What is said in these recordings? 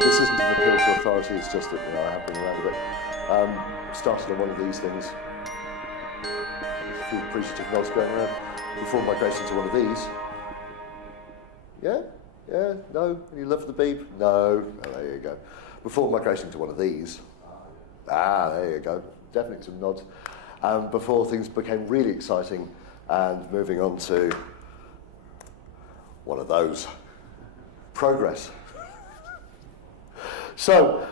This isn't an appeal to authority, it's just that I have been around a bit. Started on one of these things. A few appreciative nods going around. Before migration to one of these. Yeah, no. You love the beep? No. Oh, there you go. Before migration to one of these. There you go. Definitely some nods. Before things became really exciting and moving on to one of those. Progress. So,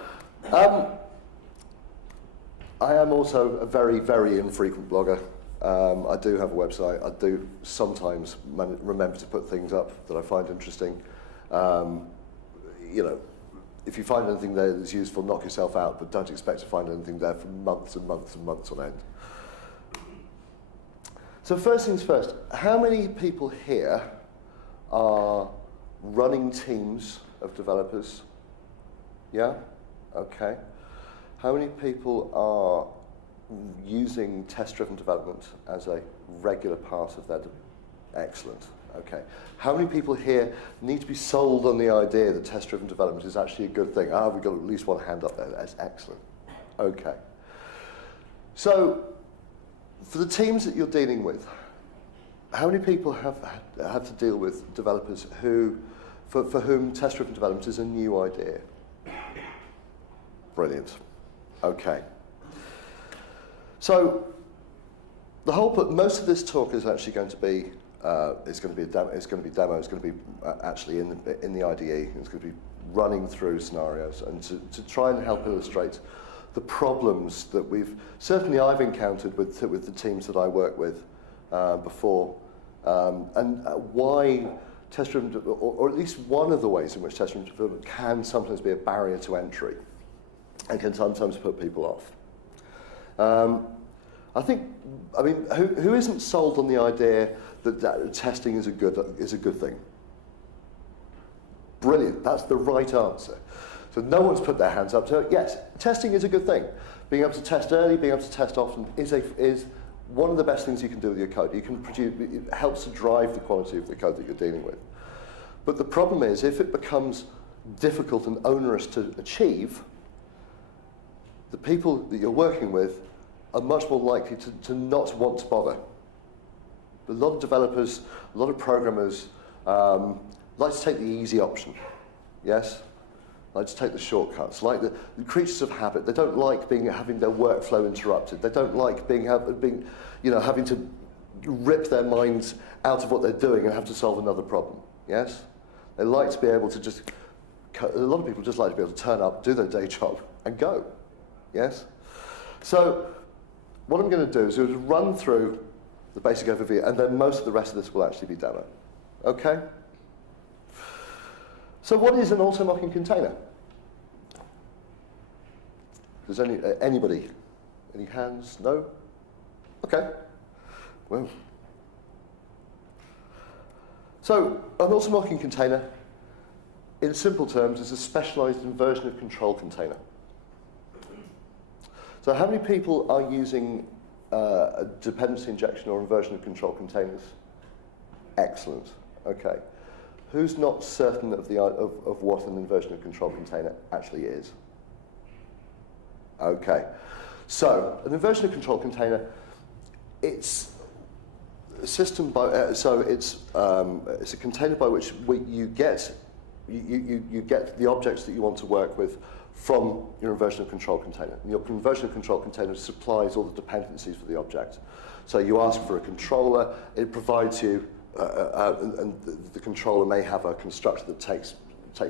I am also a very, very infrequent blogger. I do have a website. I do sometimes remember to put things up that I find interesting. You know, if you find anything there that's useful, knock yourself out, but don't expect to find anything there for months and months and months on end. So first things first, how many people here are running teams of developers? Yeah? Okay. How many people are using test-driven development as a regular part of their Excellent. Okay. How many people here need to be sold on the idea that test-driven development is actually a good thing? We've got at least one hand up there. That's excellent. Okay. So, for the teams that you're dealing with, how many people have to deal with developers for whom test-driven development is a new idea? Brilliant. Okay. So, most of this talk is actually going to be it's going to be a demo. It's going to be demo. It's going to be actually in the IDE. It's going to be running through scenarios and to try and help illustrate the problems that certainly I've encountered with the teams that I work with before, and why test-driven, or at least one of the ways in which test-driven development can sometimes be a barrier to entry and can sometimes put people off. I mean, who isn't sold on the idea that testing is a good thing? Brilliant, that's the right answer. So no one's put their hands up. So yes, testing is a good thing. Being able to test early, being able to test often is one of the best things you can do with your code. It helps to drive the quality of the code that you're dealing with. But the problem is, if it becomes difficult and onerous to achieve, the people that you're working with are much more likely to not want to bother. A lot of developers, a lot of programmers like to take the easy option, yes? Like to take the shortcuts, like the creatures of habit. They don't like having their workflow interrupted. They don't like having to rip their minds out of what they're doing and have to solve another problem, yes? They like to be able to a lot of people just like to be able to turn up, do their day job, and go, yes? So, what I'm going to do is run through the basic overview, and then most of the rest of this will actually be demo. Okay? So what is an auto-mocking container? Does anybody? Any hands? No? Okay. Well. So an auto-mocking container, in simple terms, is a specialized inversion of control container. So how many people are using a dependency injection or inversion of control containers? Excellent. Okay. Who's not certain of what an inversion of control container actually is? Okay. So an inversion of control container, it's a system it's a container by which you get the objects that you want to work with from your inversion of control container. And your inversion of control container supplies all the dependencies for the object. So you ask for a controller, it provides you, and the controller may have a constructor that takes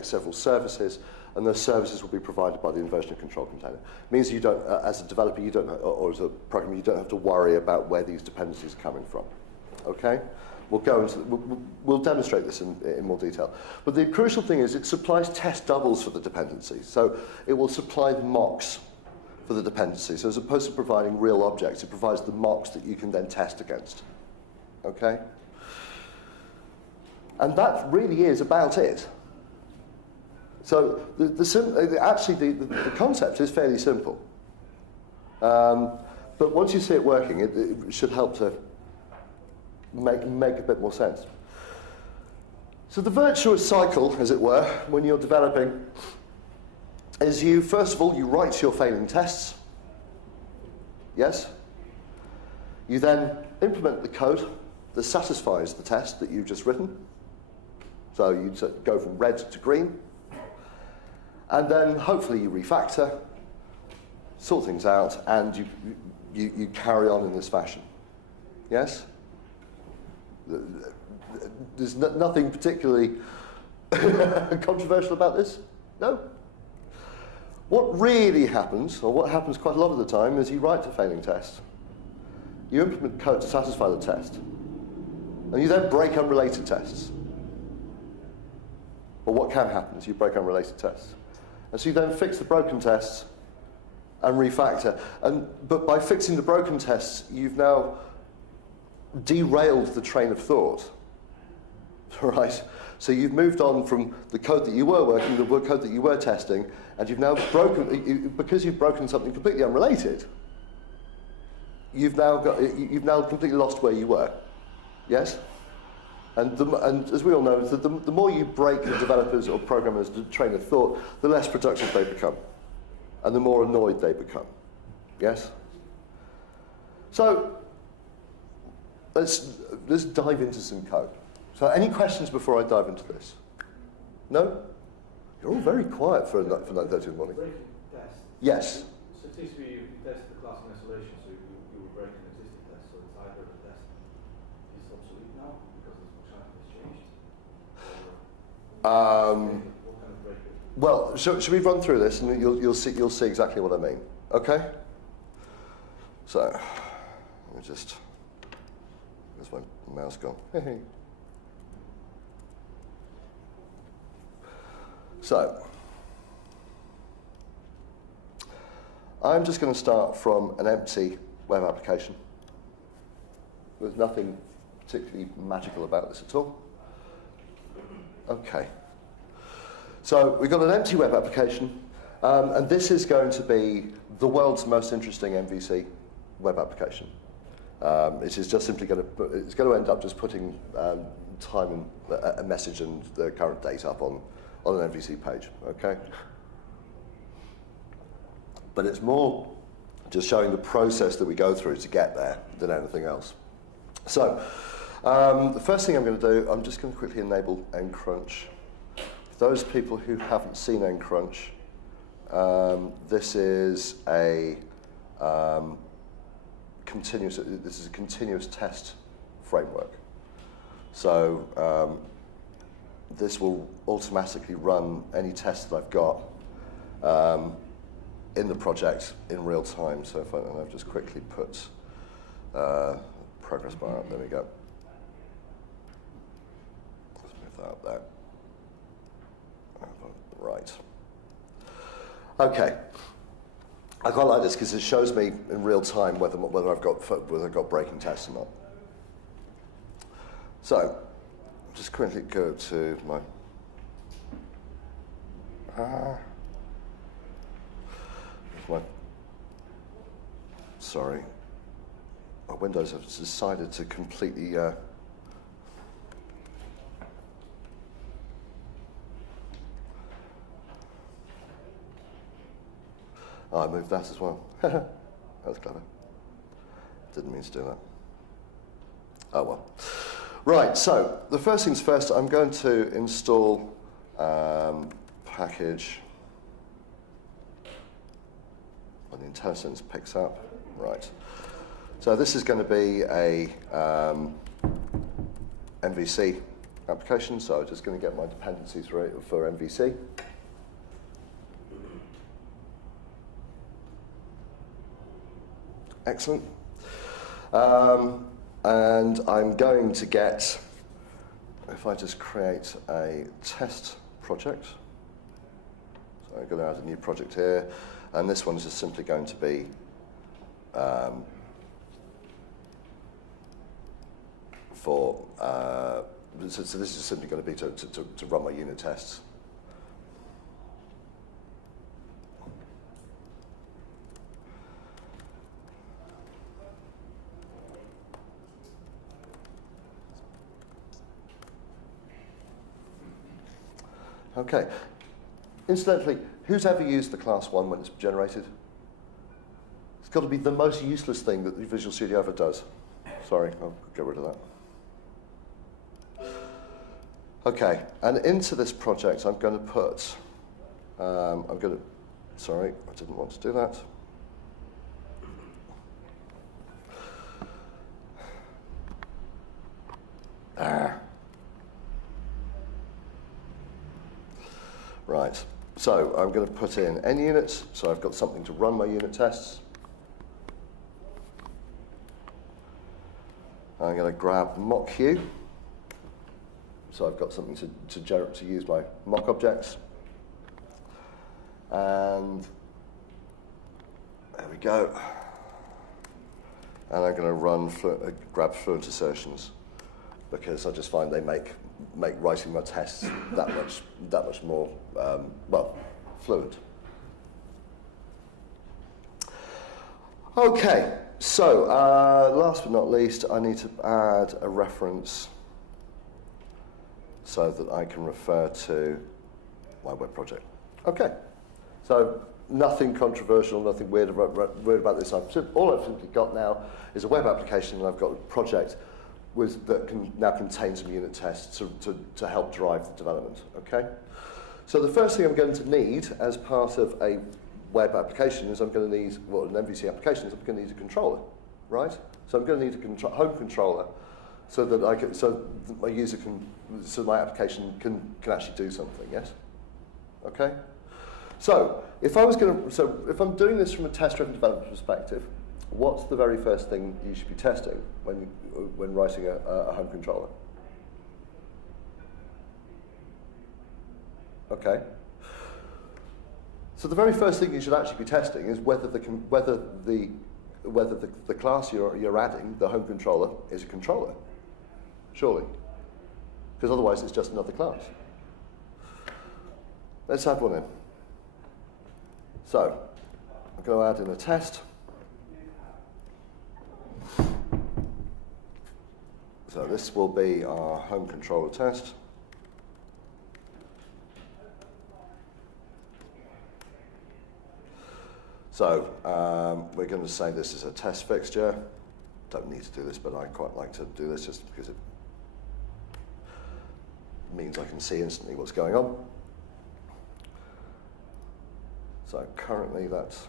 several services, and those services will be provided by the inversion of control container. It means you don't, as a developer, or as a programmer, you don't have to worry about where these dependencies are coming from. Okay? We'll demonstrate this in more detail. But the crucial thing is it supplies test doubles for the dependencies. So it will supply the mocks for the dependencies. So as opposed to providing real objects, it provides the mocks that you can then test against. Okay? And that really is about it. So actually the concept is fairly simple. But once you see it working, it should help to make a bit more sense. So the virtuous cycle, as it were, when you're developing, is you, first of all, you write your failing tests. Yes? You then implement the code that satisfies the test that you've just written. So you go from red to green. And then hopefully you refactor, sort things out, and you carry on in this fashion. Yes? There's nothing particularly controversial about this? No? What really happens, or what happens quite a lot of the time, is you write a failing test. You implement code to satisfy the test. And you then break unrelated tests. Well, what can happen is you break unrelated tests. And so you then fix the broken tests and refactor. But by fixing the broken tests, you've now derailed the train of thought. Right? So you've moved on from the code that you were working, the code that you were testing, and you've now broken, because you've broken something completely unrelated, you've now completely lost where you were. Yes? And as we all know, the more you break the developers or programmers' train of thought, the less productive they become, and the more annoyed they become. Yes? So let's dive into some code. So any questions before I dive into this? No? You're all very quiet for 9:30 in the morning. Breaking test. Yes. So it seems to be you test the class in isolation, so you will break an existing test, so it's either the test is obsolete now because the functionality has changed. What kind of break? Well, should we run through this and you'll see exactly what I mean? Okay. So let me just. Where's my mouse gone? So, I'm just going to start from an empty web application. There's nothing particularly magical about this at all. Okay. So, we've got an empty web application, and this is going to be the world's most interesting MVC web application. It is just simply it's going to end up just putting time and a message and the current date up on an MVC page, okay? But it's more just showing the process that we go through to get there than anything else. So, the first thing I'm going to do, I'm just going to quickly enable encrunch. For those people who haven't seen encrunch, this is a continuous test framework. So, this will automatically run any tests that I've got in the project in real time. So if I've just quickly put progress bar up, there we go. Let's move that up there. Right. Okay. I quite like this because it shows me in real time whether I've got breaking tests or not. So, just quickly go to my sorry, my Windows have decided to completely I moved that as well. That was clever. Didn't mean to do that. Oh well. Right, so the first things first, I'm going to install package when the IntelliSense picks up. Right. So this is going to be a MVC application, so I'm just going to get my dependencies for MVC. Excellent. And I'm going to get, if I just create a test project, so I'm going to add a new project here, and this one is just simply going to be so this is simply going to be to run my unit tests. Okay. Incidentally, who's ever used the class 1 when it's generated? It's got to be the most useless thing that the Visual Studio ever does. Sorry, I'll get rid of that. Okay, and into this project I'm going to put, sorry, I didn't want to do that. Right, so I'm going to put in n units, so I've got something to run my unit tests. I'm going to grab mock hue, so I've got something to use my mock objects. And there we go. And I'm going to run grab fluent assertions, because I just find they make writing my tests that much more well, fluent. Okay, so last but not least, I need to add a reference so that I can refer to my web project. Okay, so nothing controversial, nothing weird about this. All I've simply got now is a web application, and I've got a project that can now contain some unit tests to help drive the development, okay? So the first thing I'm going to need as part of a web application is I'm going to need, well, an MVC application is I'm going to need a controller, right? So I'm going to need a home controller so that my user can, so my application can actually do something, yes? Okay? So if I'm doing this from a test-driven development perspective, what's the very first thing you should be testing when writing a home controller? Okay. So the very first thing you should actually be testing is whether the class you're adding, the home controller, is a controller. Surely, because otherwise it's just another class. Let's add one in. So I'm going to add in a test. So this will be our home controller test. So we're going to say this is a test fixture. Don't need to do this, but I quite like to do this just because it means I can see instantly what's going on. So currently that's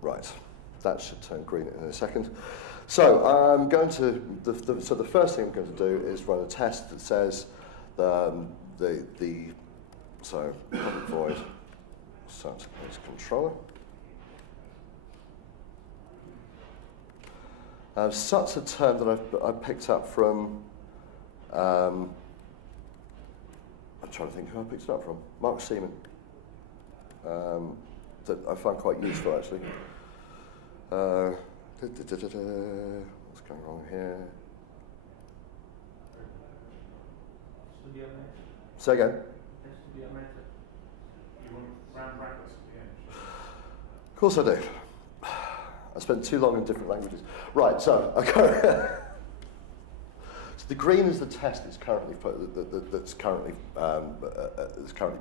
right. That should turn green in a second. So I'm going to so the first thing I'm going to do is run a test that says so public void set as controller. Such a term that I picked up from. I'm trying to think who I picked it up from. Mark Seaman. That I found quite useful actually. What's going wrong here? Say again. Of course I do. I spent too long in different languages. Right, so so the green is the test that's currently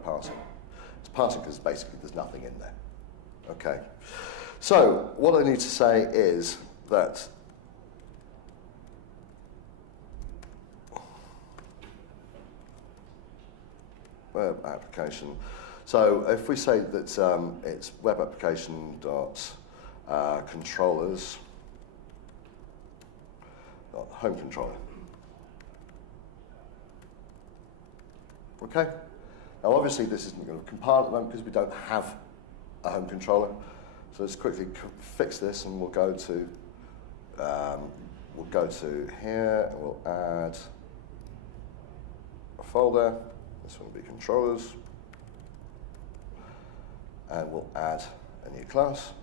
passing. It's passing because basically there's nothing in there. Okay. So what I need to say is that web application. So if we say that it's web application dot controllers dot home controller. Okay. Now obviously this isn't going to compile at the moment because we don't have a home controller. So let's quickly fix this, and we'll go to here, and we'll add a folder. This one will be controllers, and we'll add a new class.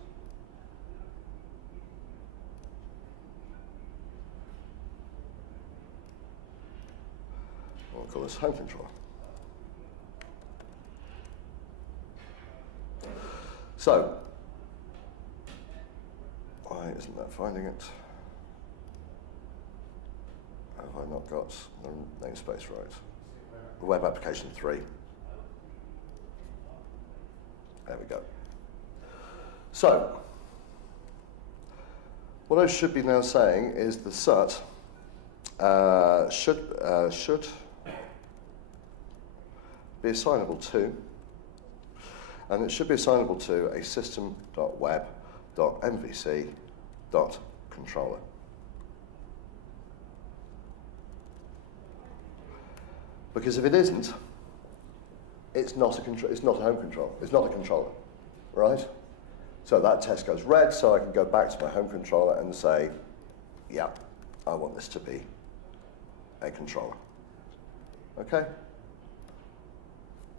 We'll call this home controller. So. Why isn't that finding it? Have I not got the namespace right? web application 3. There we go. So, what I should be now saying is the SUT should be assignable to, and it should be assignable to a system.web.mvc.controller. Because if it isn't, it's not a home control. It's not a controller, right? So that test goes red, so I can go back to my home controller and say, yeah, I want this to be a controller. Okay?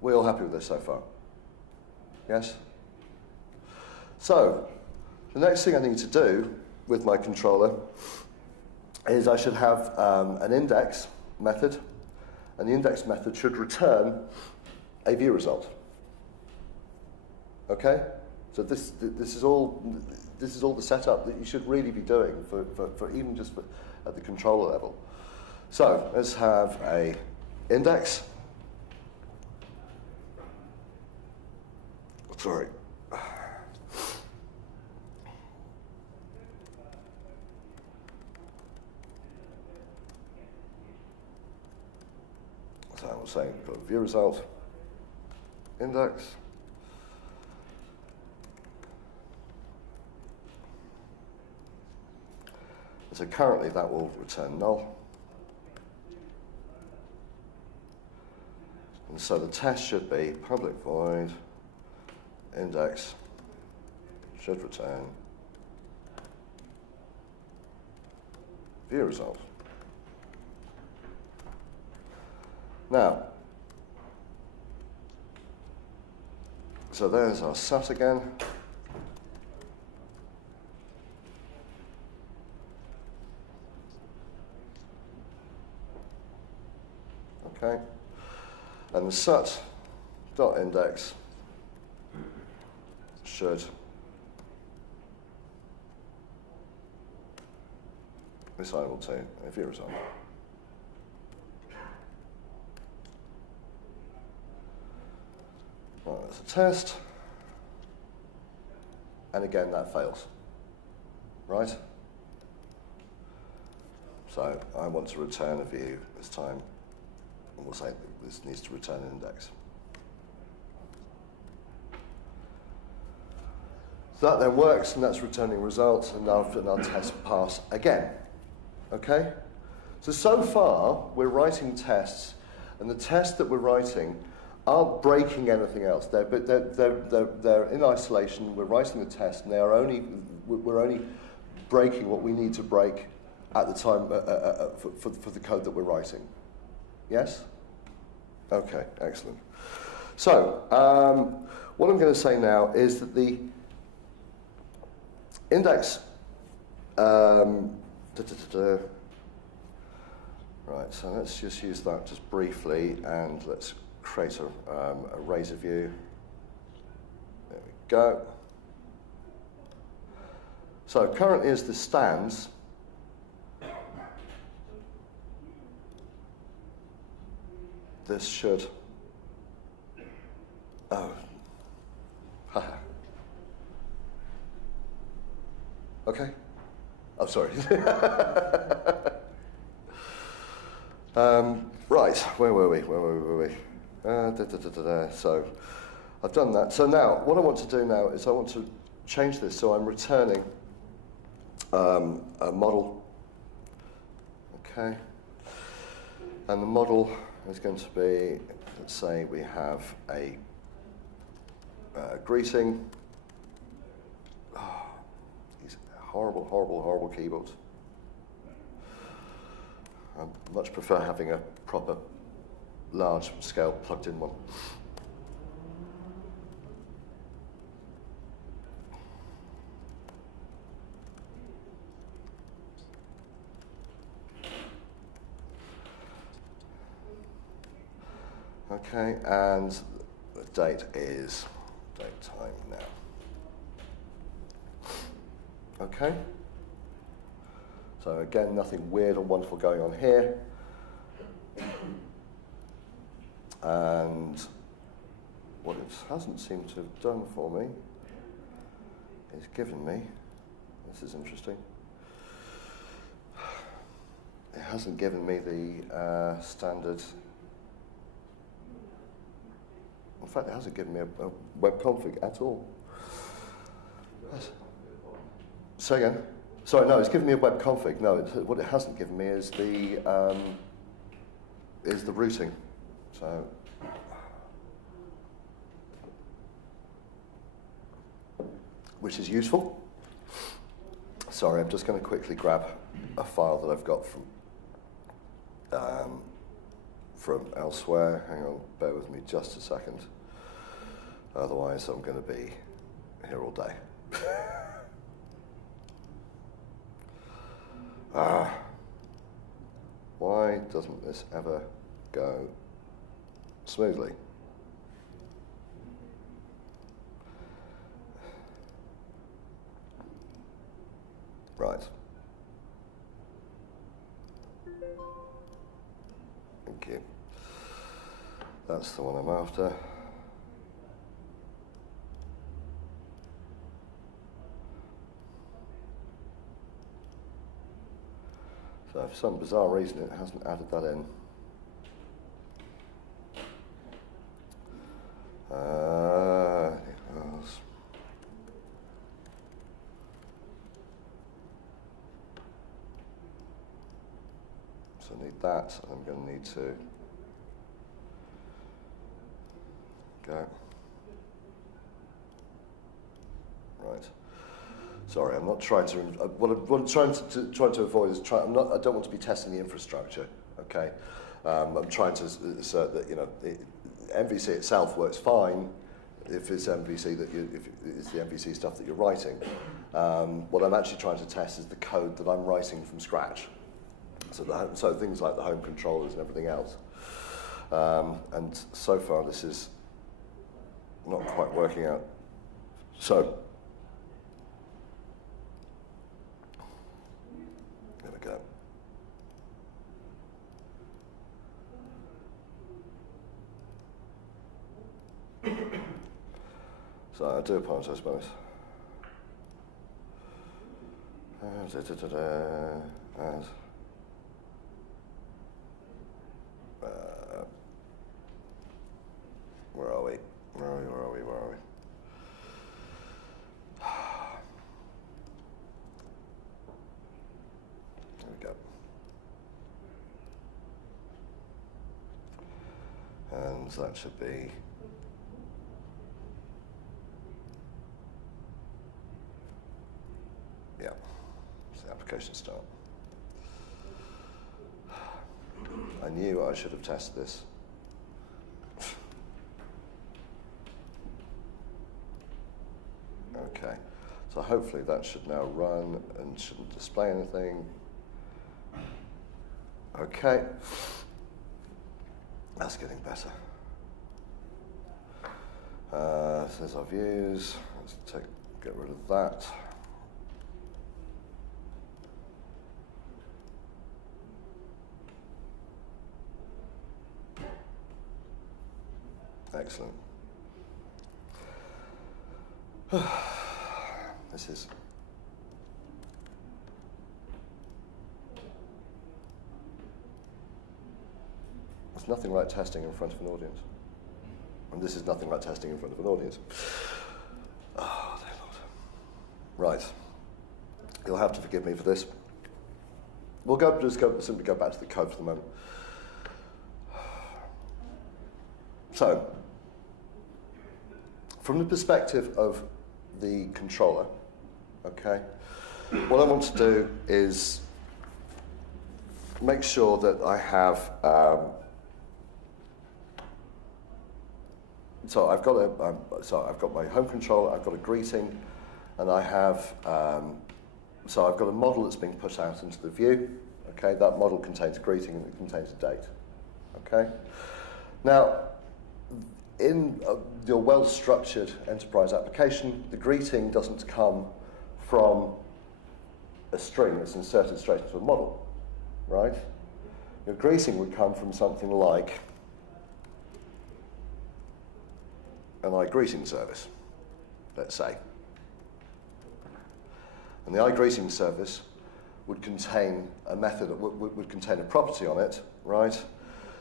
We all happy with this so far? Yes? So, the next thing I need to do with my controller is I should have an index method, and the index method should return a view result. Okay? So this is all the setup that you should really be doing for even just at the controller level. So let's have a index. Sorry. So I was saying, we've got a view result, index. So currently that will return null. And so the test should be public void index should return view result. Now, so there's our SUT again. Okay, and the SUT.index should be assignable to a view result. Right, that's a test, and again that fails, right? So I want to return a view this time. And we'll say this needs to return an index. So that then works, and that's returning results, and now our test pass again. Okay? So far, we're writing tests, and the tests that we're writing aren't breaking anything else. They're in isolation. We're writing the test, and we're only breaking what we need to break at the time for the code that we're writing. Yes? Okay, excellent. So, what I'm going to say now is that the index, right, so let's just use that just briefly, and let's create a razor view. There we go. So currently as this stands, this should, oh, haha. Okay. Oh, sorry. Right, where were we? So I've done that. So now, what I want to do now is I want to change this. So I'm returning a model. Okay. And the model is going to be, let's say we have a greeting. Oh, these horrible, horrible, horrible keyboards. I much prefer having a proper, large-scale plugged-in one. Okay, and the date is date time now. Okay. So again, nothing weird or wonderful going on here. And what it hasn't seemed to have done for me is given me, this is interesting, it hasn't given me the standard, in fact it hasn't given me a web config at all. Say again? Sorry, no, it's given me a web config. No, what it hasn't given me is the routing. So, which is useful. Sorry, I'm just going to quickly grab a file that I've got from elsewhere. Hang on, bear with me just a second. Otherwise, I'm going to be here all day. Why doesn't this ever go smoothly? Right. Thank you. That's the one I'm after. So for some bizarre reason it hasn't added that in. So I need that, and I'm going to need to go. Right. Sorry, I'm not trying to. What I'm trying to avoid is I don't want to be testing the infrastructure. Okay, I'm trying to assert that MVC itself works fine if it's MVC if it's the MVC stuff that you're writing. What I'm actually trying to test is the code that I'm writing from scratch. So things like the home controllers and everything else. And so far this is not quite working out. So. There we go. So I do apologise about this. Where are we? Where are we? There we go. And that should be it's the application start. I knew I should have tested this. Okay, so hopefully that should now run and shouldn't display anything. Okay, that's getting better. There's our views. Let's get rid of that. Excellent. This is it's nothing like testing in front of an audience. And this is nothing like testing in front of an audience. Oh, dear Lord. Right. You'll have to forgive me for this. We'll simply go back to the code for the moment. So, from the perspective of the controller, okay, what I want to do is make sure that I have, so I've got my home controller, I've got a greeting, and I have, so I've got a model that's being put out into the view, okay, that model contains a greeting and it contains a date, okay. Now, in your well-structured enterprise application, the greeting doesn't come from a string that's inserted straight into a model, right? Your greeting would come from something like an iGreeting service, let's say. And the iGreeting service would contain a method, would contain a property on it, right?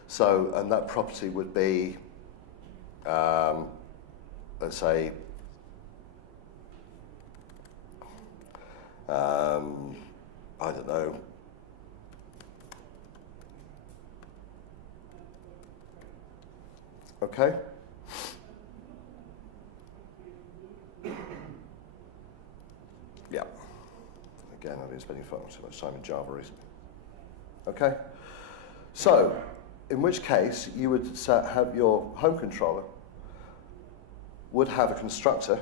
So, and that property would be, let's say, I don't know, okay? Yeah. Again, I've been spending far too much time in Java recently. Okay? So, in which case, you would have your home controller would have a constructor,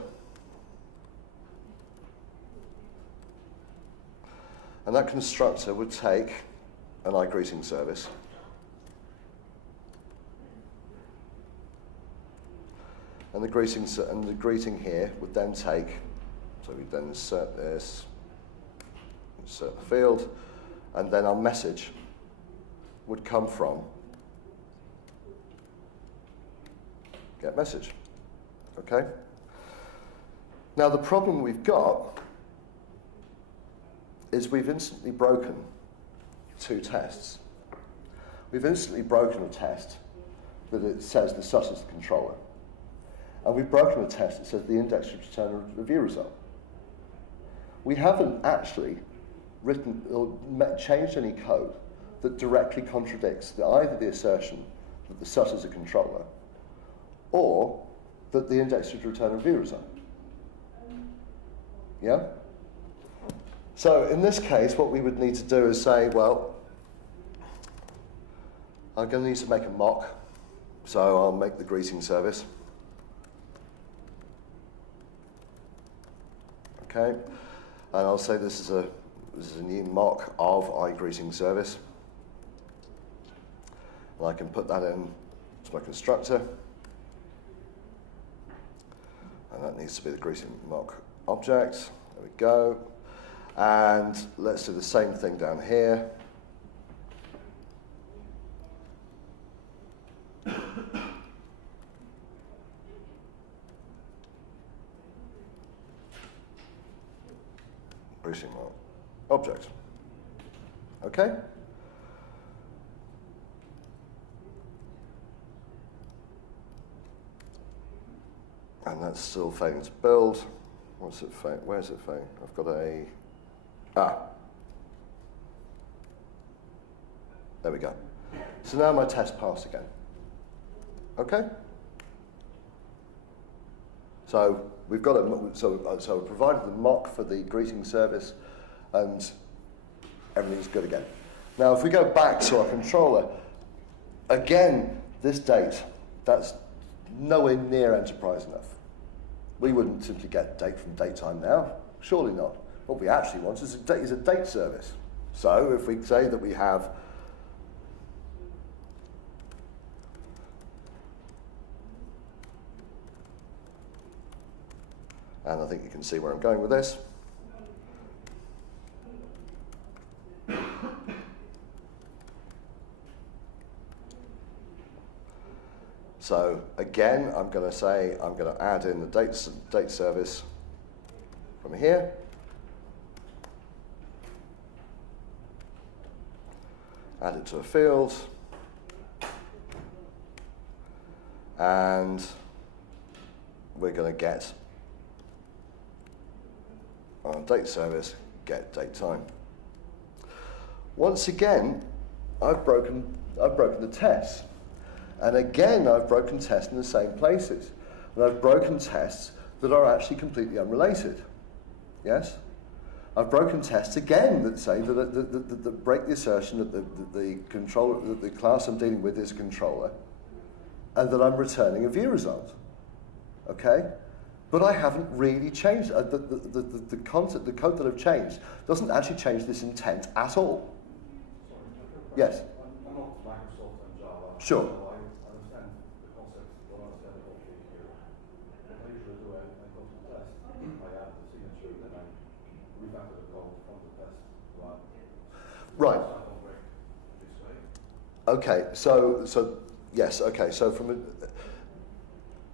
and that constructor would take an iGreeting service, and the greeting here would then take, so we then insert this, insert the field, and then our message would come from get message. Okay? Now the problem we've got is we've instantly broken two tests. We've instantly broken a test that it says the such is the controller. And we've broken a test that says the index should return a view result. We haven't actually written or changed any code that directly contradicts either the assertion that the such is a controller or that the index should return a view result. Yeah? So in this case, what we would need to do is say, well, I'm going to need to make a mock, so I'll make the greeting service. Okay, and I'll say this is a new mock of iGreeting service, and I can put that in to my constructor, and that needs to be the greeting mock object. There we go. And let's do the same thing down here. Greeting mock object. Okay? And that's still failing to build. What's it failing? Where's it failing? I've got a... There we go. So now my test passed again. Okay? So we've got so I provided the mock for the greeting service, and everything's good again. Now, if we go back to our controller, again, this date, that's nowhere near enterprise enough. We wouldn't simply get date from datetime now, surely not. What we actually want is a date service. So if we say that we have and I think you can see where I'm going with this. So again, I'm going to add in the date service from here. Add it to a field. And we're going to get our date service, get date time. Once again, I've broken the tests. And again, I've broken tests in the same places. And I've broken tests that are actually completely unrelated. Yes? I've broken tests again that say that break the assertion that the class I'm dealing with is a controller, and that I'm returning a view result. Okay? But I haven't really changed the concept. The code that I've changed doesn't actually change this intent at all. Sorry, yes. I'm not Microsoft and Java. Sure. So I understand the concept, don't understand the whole thing here. What I usually do, I go to the test, I add the signature, then I refactor the code from the test run. Right. So I don't break this way. Okay. So yes. Okay. So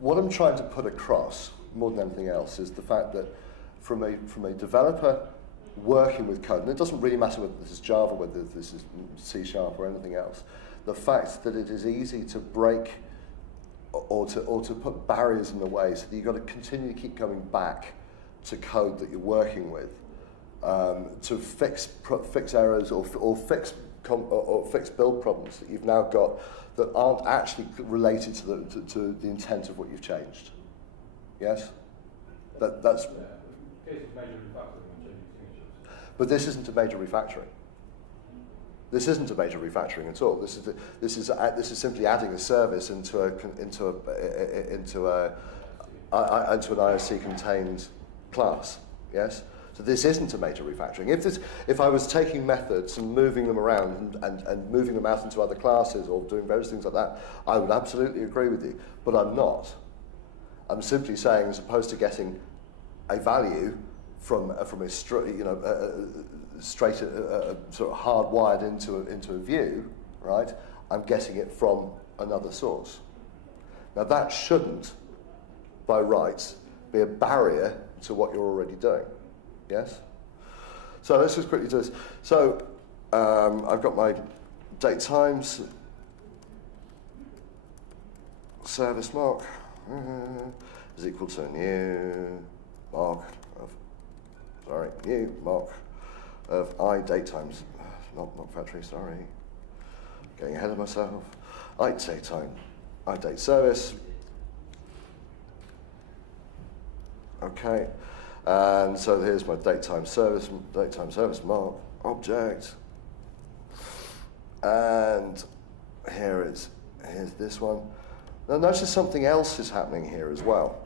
what I'm trying to put across, more than anything else, is the fact that from a developer working with code, and it doesn't really matter whether this is Java, whether this is C# or anything else, the fact that it is easy to break or to put barriers in the way, so that you've got to continue to keep coming back to code that you're working with, to fix errors or fix build problems that you've now got that aren't actually related to the intent of what you've changed. Yes? That's. Case of major refactoring and changing signatures. But this isn't a major refactoring. This isn't a major refactoring at all. This is simply adding a service into an ISC contained class. Yes. So this isn't a major refactoring. If I was taking methods and moving them around and moving them out into other classes or doing various things like that, I would absolutely agree with you. But I'm not. I'm simply saying, as opposed to getting a value from a straight sort of hardwired into a view, right? I'm getting it from another source. Now that shouldn't, by rights, be a barrier to what you're already doing. Yes? So let's just quickly do this. So I've got my date times, service mark is equal to new mark of I date times, not factory, sorry, getting ahead of myself. I date time, I date service. Okay. And so here's my date time service mark object, and here's this one. Now notice something else is happening here as well.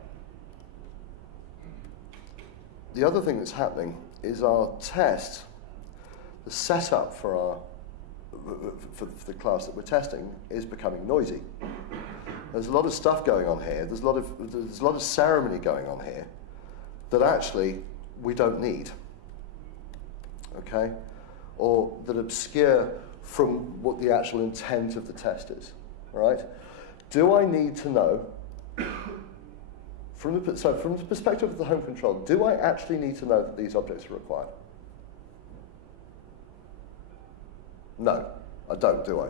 The other thing that's happening is our test, the setup for the class that we're testing, is becoming noisy. There's a lot of stuff going on here. There's a lot of ceremony going on here that actually we don't need, okay? Or that obscure from what the actual intent of the test is, all right? Do I need to know, from the perspective of the home control, do I actually need to know that these objects are required? No, I don't, do I?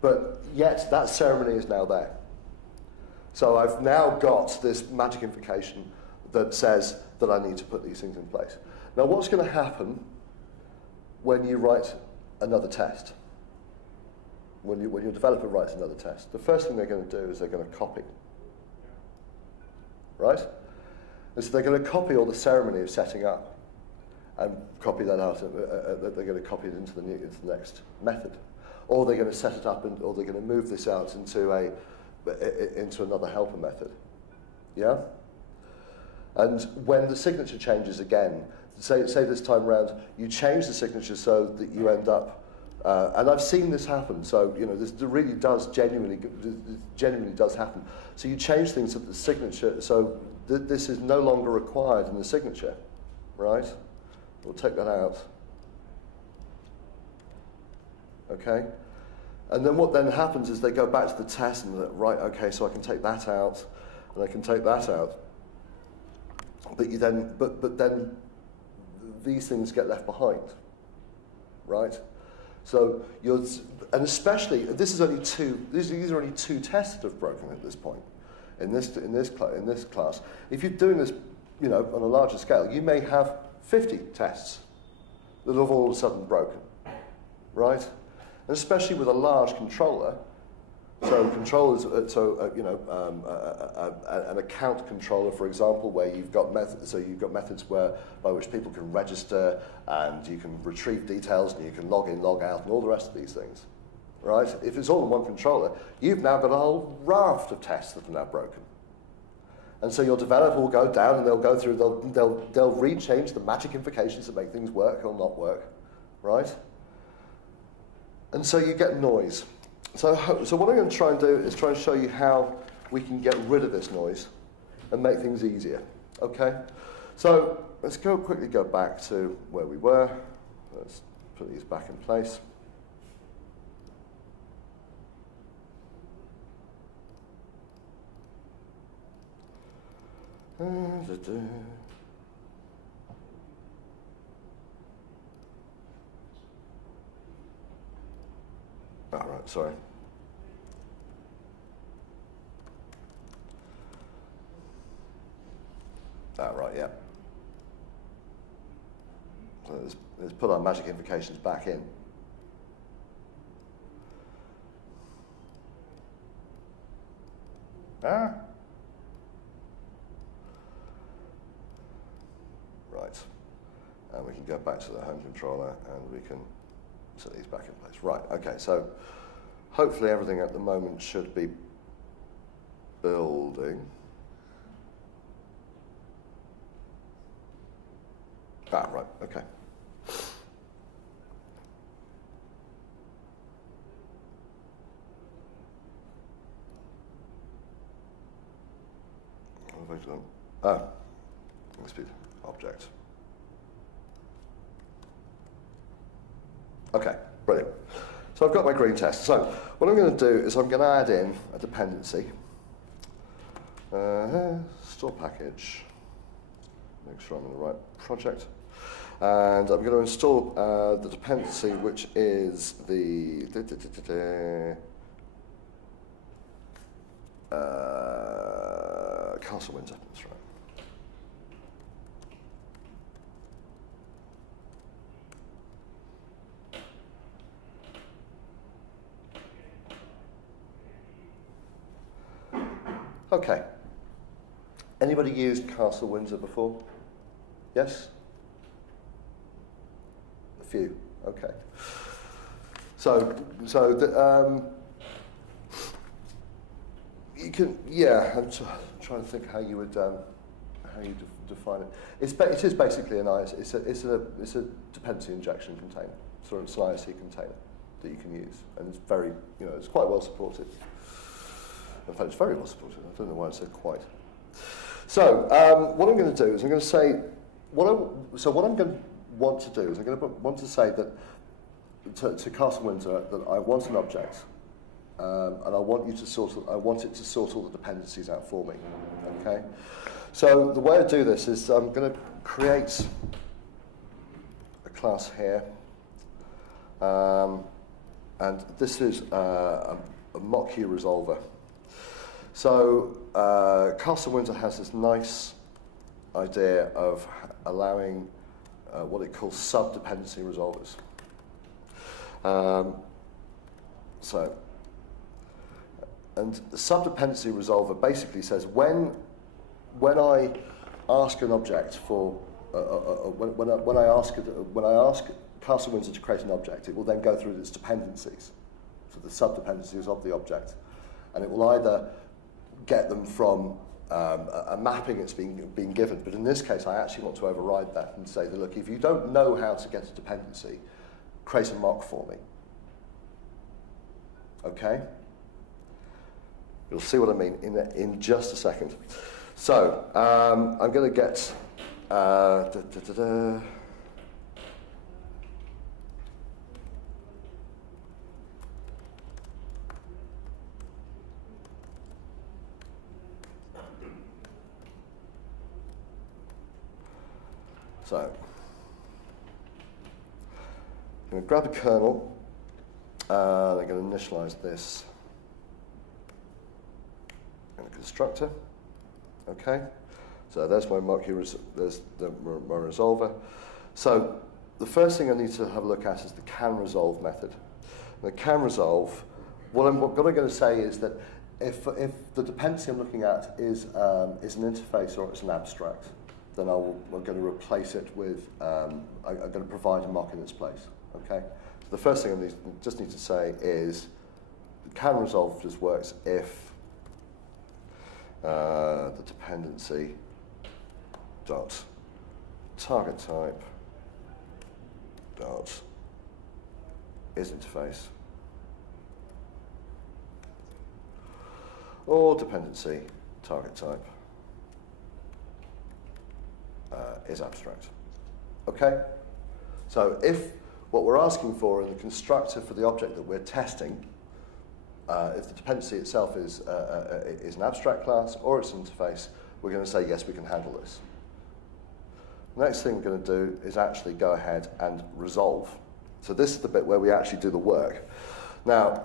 But yet that ceremony is now there. So I've now got this magic invocation that says that I need to put these things in place. Now what's going to happen when you write another test? When your developer writes another test, the first thing they're going to do is they're going to copy. Right? And so they're going to copy all the ceremony of setting up and copy that out, they're going to copy it into the next method. Or they're going to set it up or they're going to move this out into another helper method. Yeah? And when the signature changes again, say this time around, you change the signature so that you end up, and I've seen this happen, so this really does genuinely does happen. So you change things at the signature, so this is no longer required in the signature, right? We'll take that out. Okay? And then what then happens is they go back to the test and they're, right, okay, so I can take that out, and I can take that out. But then these things get left behind, right? So and especially these are only two tests that have broken at this point in this class. If you're doing this, on a larger scale, you may have 50 tests that have all of a sudden broken, right? And especially with a large controller. So controllers, an account controller, for example, where you've got methods. So you've got methods by which people can register, and you can retrieve details, and you can log in, log out, and all the rest of these things, right? If it's all in one controller, you've now got a whole raft of tests that are now broken. And so your developer will go down and they'll go through. They'll rechange the magic invocations that make things work or not work, right? And so you get noise. So what I'm going to try and do is try and show you how we can get rid of this noise and make things easier, okay? So let's quickly go back to where we were. Let's put these back in place. Right, sorry. Right, yeah. So let's put our magic invocations back in. Right. And we can go back to the home controller and we can set these back in place. Right, okay, so hopefully everything at the moment should be building. Right, okay. Must be object. Okay, brilliant. So I've got my green test. So what I'm going to do is I'm going to add in a dependency. Store package. Make sure I'm in the right project. And I'm going to install the dependency, which is the Castle Windsor. That's right. Okay. Anybody used Castle Windsor before? Yes? A few. Okay. So you can, yeah. I'm trying to think how you would define it. It is basically it's a dependency injection container, sort of an ISC container that you can use, and it's very, it's quite well supported. In fact, it's very well supported. I don't know why I said quite. So what I'm going to do is I'm going to say what I'm going to want to do is I'm going to want to say that to Castle Windsor that I want an object, and I want it to sort all the dependencies out for me. Okay. So the way I do this is I'm going to create a class here, and this is a mock queue resolver. So Castle Windsor has this nice idea of allowing what it calls sub-dependency resolvers. And the sub-dependency resolver basically says when I ask an object for when I ask Castle Windsor to create an object, it will then go through its dependencies, so the sub-dependencies of the object, and it will either get them from a mapping that's been given, but in this case I actually want to override that and say that, look, if you don't know how to get a dependency, create a mock for me. Okay? You'll see what I mean in just a second. So I'm going to get So I'm going to grab a kernel, and I'm going to initialize this in a constructor. Okay, so there's my mock queue, there's my resolver. So the first thing I need to have a look at is the can resolve method. The can resolve, what I'm going to say is that if the dependency I'm looking at is an interface or it's an abstract, then I'm going to replace it with, I'm going to provide a mock in its place. Okay. So the first thing I just need to say is the can resolve just works if the dependency dot target type dot is interface or dependency target type is abstract. Okay? So if what we're asking for in the constructor for the object that we're testing, if the dependency itself is an abstract class or its interface, we're going to say, yes, we can handle this. The next thing we're going to do is actually go ahead and resolve. So this is the bit where we actually do the work. Now,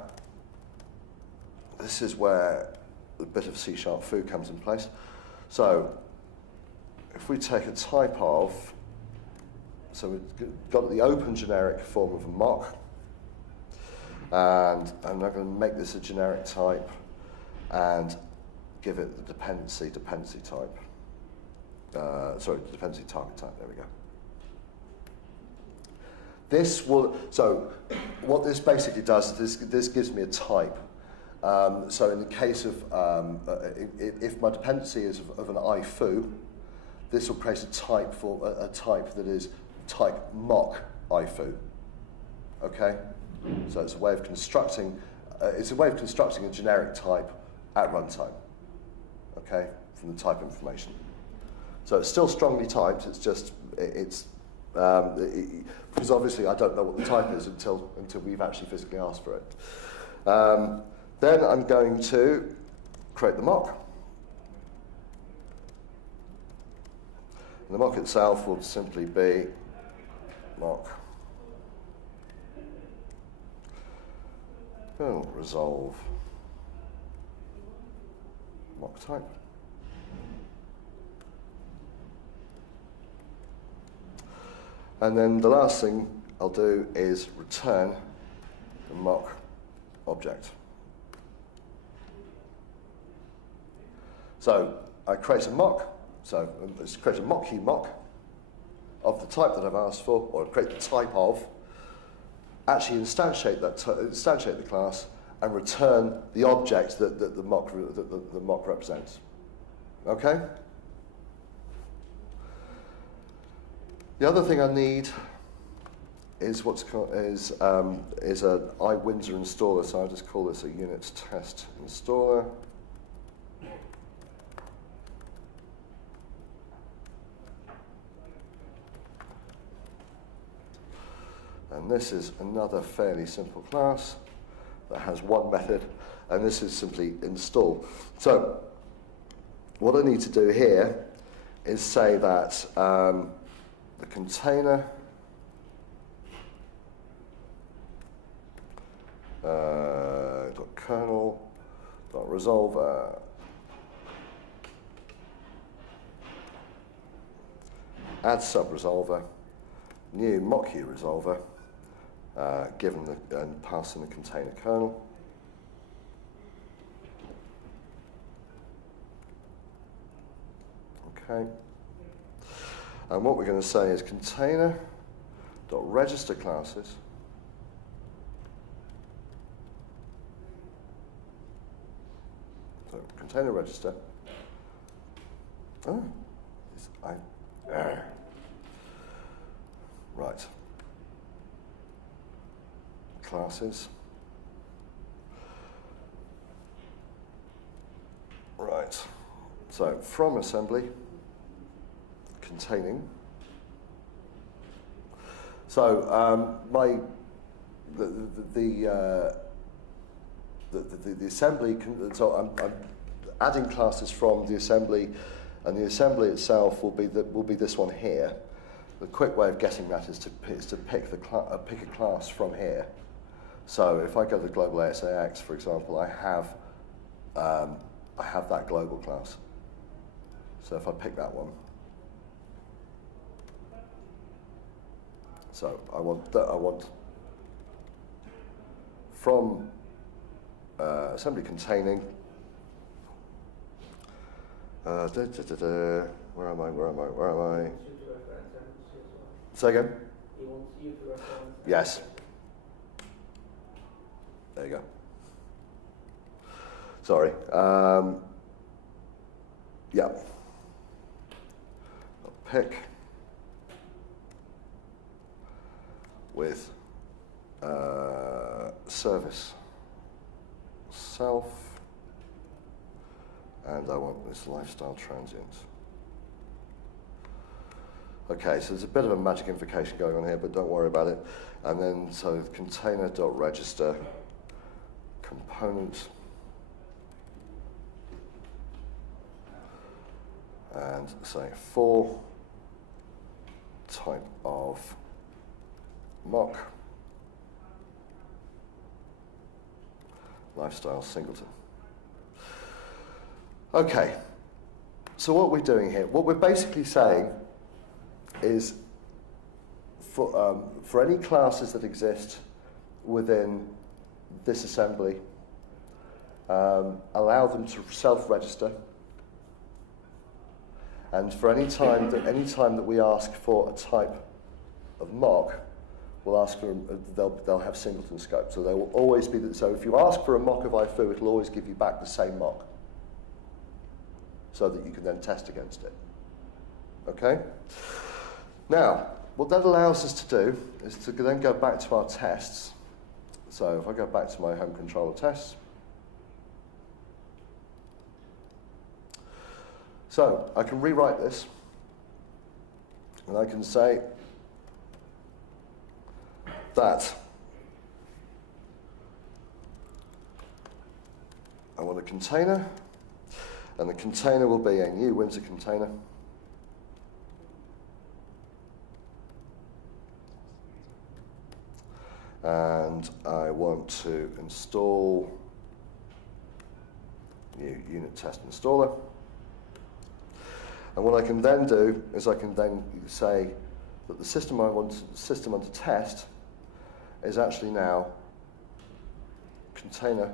this is where a bit of C# foo comes in place. So if we take a type of, so we've got the open generic form of a mock, and I'm now going to make this a generic type and give it the dependency type. Dependency target type, there we go. This will, so what this basically does is this gives me a type. So in the case of, if my dependency is of an ifoo, this will create a type for a type that is type mock ifoo. Okay, so it's a way of constructing a generic type at runtime. Okay, from the type information. So it's still strongly typed. It's just because obviously I don't know what the type is until we've actually physically asked for it. Then I'm going to create the mock. And the mock itself will simply be mock resolve mock type. And then the last thing I'll do is return the mock object. So I create a mock, so let's create a mock of the type that I've asked for, or create the type of, actually instantiate the class, and return the object that the mock represents. Okay? The other thing I need is what's called an iWindsor installer. So I'll just call this a unit test installer. And this is another fairly simple class that has one method, and this is simply install. So what I need to do here is say that the container .kernel.resolver add subresolver new mock-u resolver given and pass in the container kernel. Okay. And what we're going to say is container.register classes so container register right classes right so from assembly containing. So the assembly. So I'm adding classes from the assembly, and the assembly itself will be this one here. The quick way of getting that is to pick a class from here. So if I go to the global ASAX, for example, I have that global class. So if I pick that one. So I want from assembly containing. Where am I? Say again. Yes. There you go. Sorry. Yeah. Pick. With service self, and I want this lifestyle transient. Okay, so there's a bit of a magic invocation going on here, but don't worry about it. And then, so container.register component and say for type of mock lifestyle singleton. Okay, so what we're doing here, what we're basically saying is for any classes that exist within this assembly, allow them to self-register, and for any time that we ask for a type of mock, we'll ask for they'll have singleton scope. So there will always be so if you ask for a mock of IFU, it'll always give you back the same mock, so that you can then test against it. Okay? Now, what that allows us to do is to then go back to our tests. So if I go back to my home controller tests, so I can rewrite this, and I can say that I want a container, and the container will be a new Windsor container. And I want to install new unit test installer. And what I can then do is I can then say that the system under test is actually now container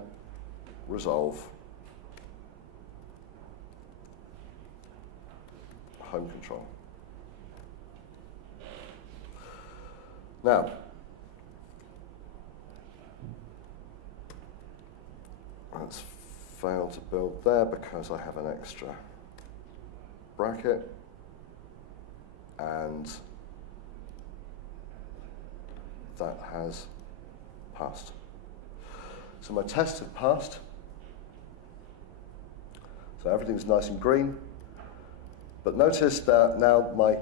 resolve home control. Now, let's fail to build there because I have an extra bracket, and that has passed. So my tests have passed. So everything's nice and green. But notice that now my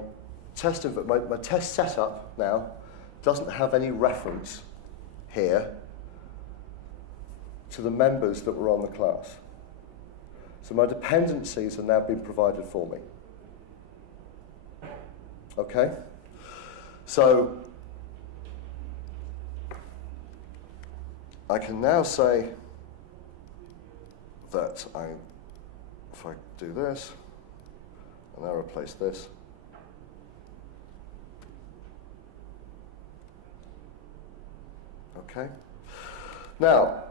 test setup now doesn't have any reference here to the members that were on the class. So my dependencies have now been provided for me. Okay? So I can now say that if I do this, and now replace this, okay? Now,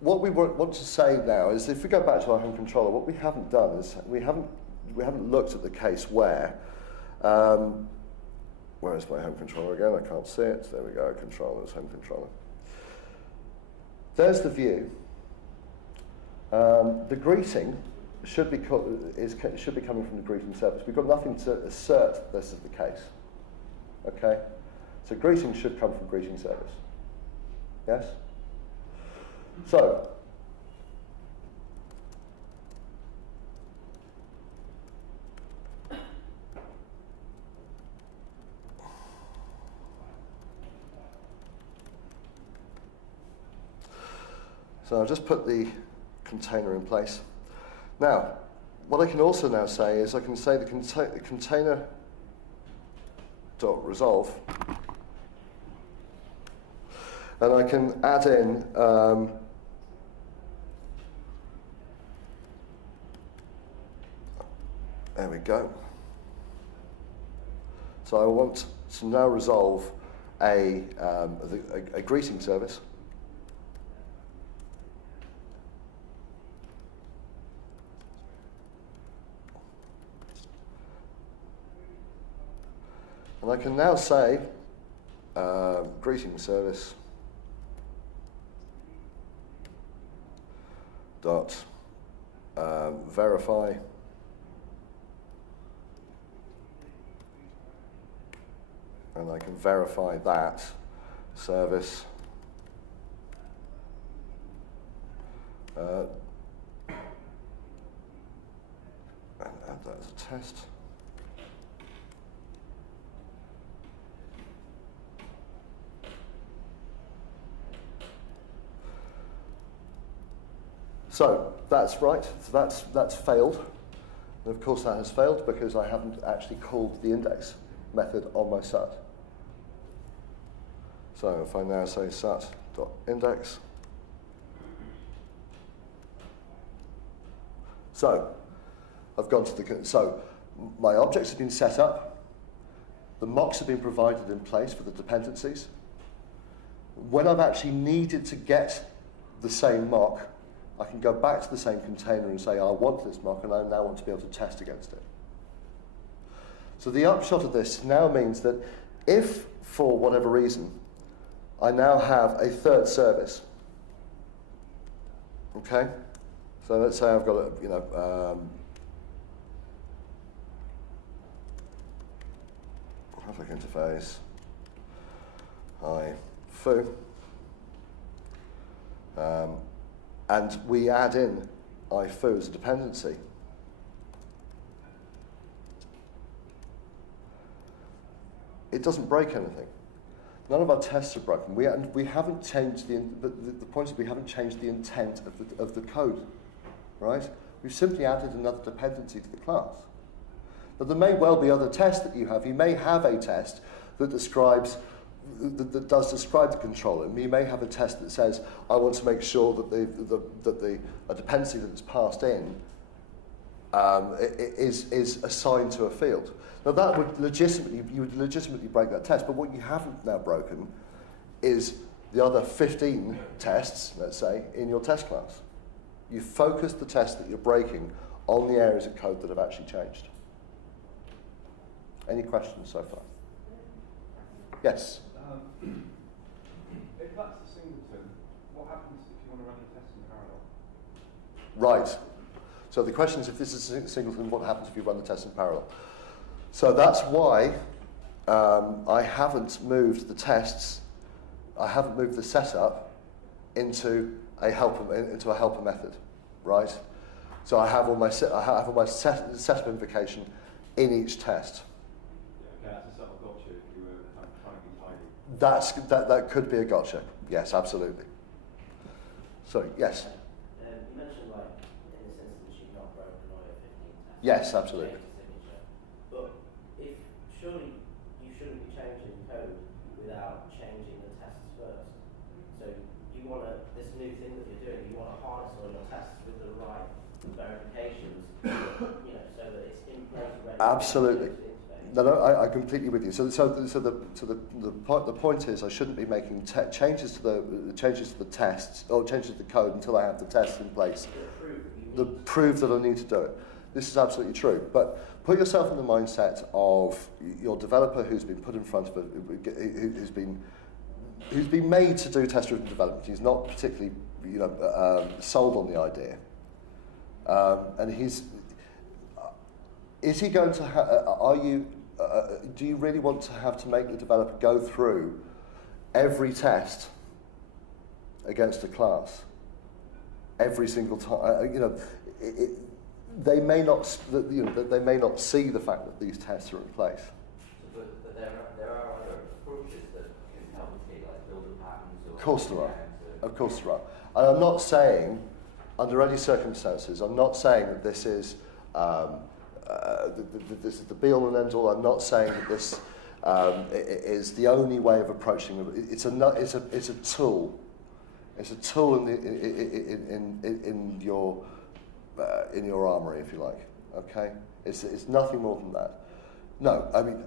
what we want to say now is, if we go back to our home controller, what we haven't done is we haven't looked at the case where is my home controller again? I can't see it. There we go. Controllers, home controller. There's the view. The greeting should be coming from the greeting service. We've got nothing to assert this is the case. Okay, so greeting should come from greeting service. Yes. So, I'll just put the container in place. Now, what I can also now say is I can say the container dot resolve, and I can add in there we go. So I want to now resolve a greeting service. And I can now say greeting service dot verify and I can verify that service and add that as a test. So that's right. So that's failed. And of course that has failed because I haven't actually called the index method on my sat. So if I now say sat.index, so I've gone to so my objects have been set up, the mocks have been provided in place for the dependencies. When I've actually needed to get the same mock, I can go back to the same container and say, I want this mock, and I now want to be able to test against it. So the upshot of this now means that if, for whatever reason, I now have a third service, okay? So let's say I've got a, traffic interface, hi, foo, and we add in ifoo as a dependency. It doesn't break anything. None of our tests are broken. We haven't changed but the point is we haven't changed the intent of the code, right? We've simply added another dependency to the class. But there may well be other tests that you have. You may have a test that describes that does describe the controller. You may have a test that says, I want to make sure that a dependency that is passed in is assigned to a field. Now that would you would legitimately break that test, but what you haven't now broken is the other 15 tests, let's say, in your test class. You focus the test that you're breaking on the areas of code that have actually changed. Any questions so far? Yes? If that's a singleton, what happens if you want to run the test in parallel? Right. So the question is, if this is a singleton, what happens if you run the test in parallel? So that's why I haven't moved the tests, I haven't moved the setup into a helper method, right? So I have all my setup invocation in each test. Yeah, okay, that's a subtle gotcha if you were trying to be tidy. That could be a gotcha. Yes, absolutely. So yes. You mentioned, like, in this instance, you've not broken all your 15 tests. Yes, absolutely. But surely you shouldn't be changing code without changing the tests first. So you want to, this new thing that you're doing, you want to harness all your tests with the right verifications, so that it's in place ready. Absolutely. No, I completely with you. So the point is, I shouldn't be making changes to the tests or changes to the code until I have the tests in place. The proof that I need to do it. This is absolutely true. But put yourself in the mindset of your developer who's been put in front of who's been made to do test-driven development. He's not particularly sold on the idea, and is he going to? Do you really want to have to make the developer go through every test against a class every single time? They may not see the fact that these tests are in place. But there are other approaches that can help with things like building patterns. Or Of course there are. Of course there are. And I'm not saying, under any circumstances, I'm not saying that this is this is the be-all and end-all. I'm not saying that this is the only way of approaching it. It's a tool. It's a tool in your armory, if you like. Okay, it's nothing more than that. No, I mean,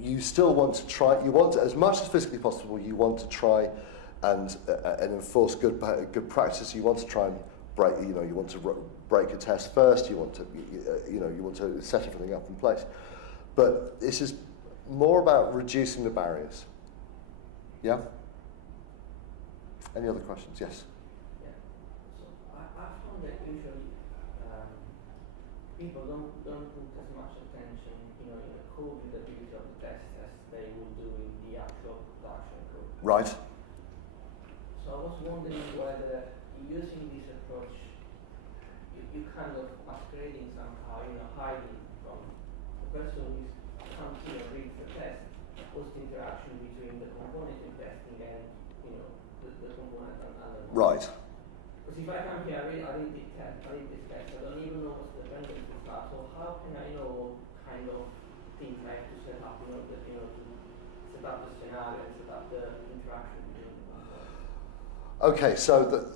you still want to try. You want to, as much as physically possible. You want to try and enforce good practice. You want to try and break. You want to break a test first. You want to you want to set everything up in place. But this is more about reducing the barriers. Yeah. Any other questions? Yes. Yeah. So I found that usually people don't put as much attention, in the code readability of the test as they will do in the actual production code. Right. So I was wondering whether using this approach, you kind of masquerading somehow, hiding from the person who comes here and reads the test, what's the interaction between the component in testing and the component and other. Right. Because if I come here, I read this test, I don't even know what's the dependencies are. So how can I know kind of things I have to set up in order, to set up the scenario and set up the interaction between them? Okay, so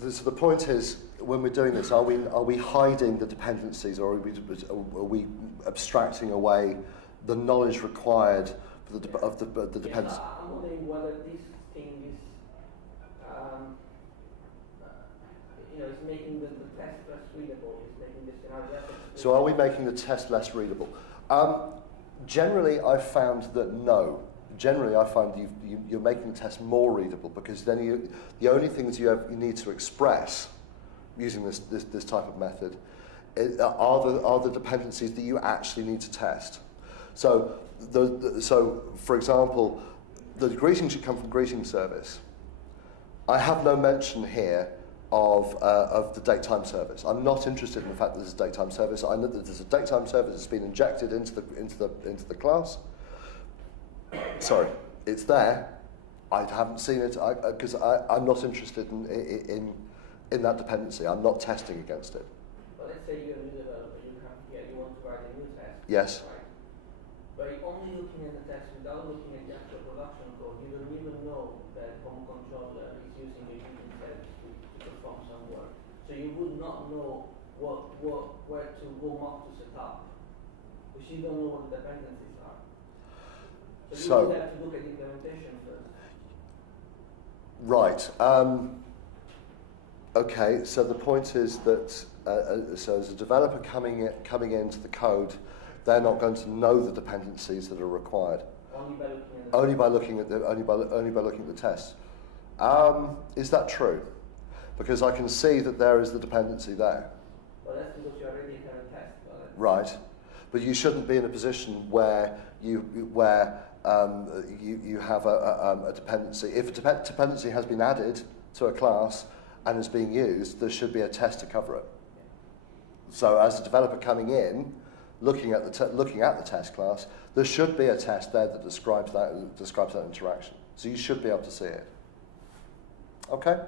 the point is, when we're doing this, are we hiding the dependencies, or are we abstracting away the knowledge required for of the dependency? Yes, I'm wondering whether this thing is, it's making the test less readable. It's making the scenario less. So are we making the test less readable? Generally, I've found that no. Generally, I find you're making the test more readable, because then the only things you need to express using this type of method are the dependencies that you actually need to test. So for example, the greeting should come from greeting service. I have no mention here of the date-time service. I'm not interested in the fact that there's a date-time service. I know that there's a date-time service that's been injected into the class. Sorry, it's there. I haven't seen it because I'm not interested in that dependency. I'm not testing against it. But let's say you're a new developer. You come here. You want to write a new test. Yes. Right? But you're only looking at the test without looking at the actual production code. You don't even know that home controller is using a greeting service to perform some work. So you would not know where to go up to set up, because you don't know what the dependencies are. So you would have to look at the implementation first. Right. Okay. So the point is that so as a developer coming into the code, they're not going to know the dependencies that are required. Only by looking at the tests. Is that true? Because I can see that there is the dependency there. Well, that's because you already have a test. Right. But you shouldn't be in a position where you have a dependency. If a dependency has been added to a class and is being used, there should be a test to cover it. So as a developer coming in, looking at the test class, there should be a test there that describes that interaction. So you should be able to see it. Okay.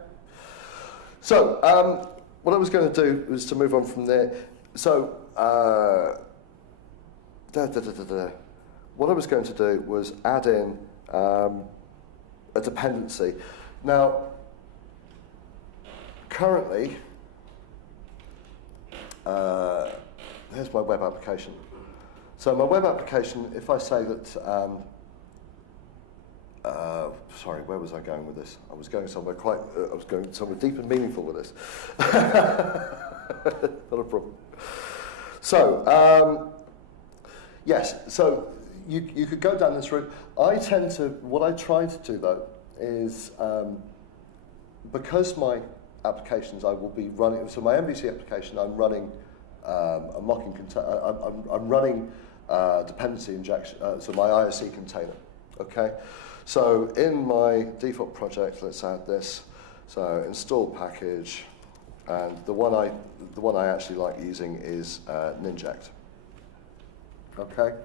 So what I was going to do was to move on from there. So what I was going to do was add in a dependency. Now, currently, here's my web application. So my web application, if I say that, sorry, where was I going with this? I was going somewhere deep and meaningful with this. Not a problem. So, yes, so you could go down this route. What I try to do though is, because my applications I will be running, so my MVC application, I'm running a mocking I'm running dependency injection, so my ISE container, okay? So in my default project, let's add this. So install package, and the one I actually like using is Ninject. Okay.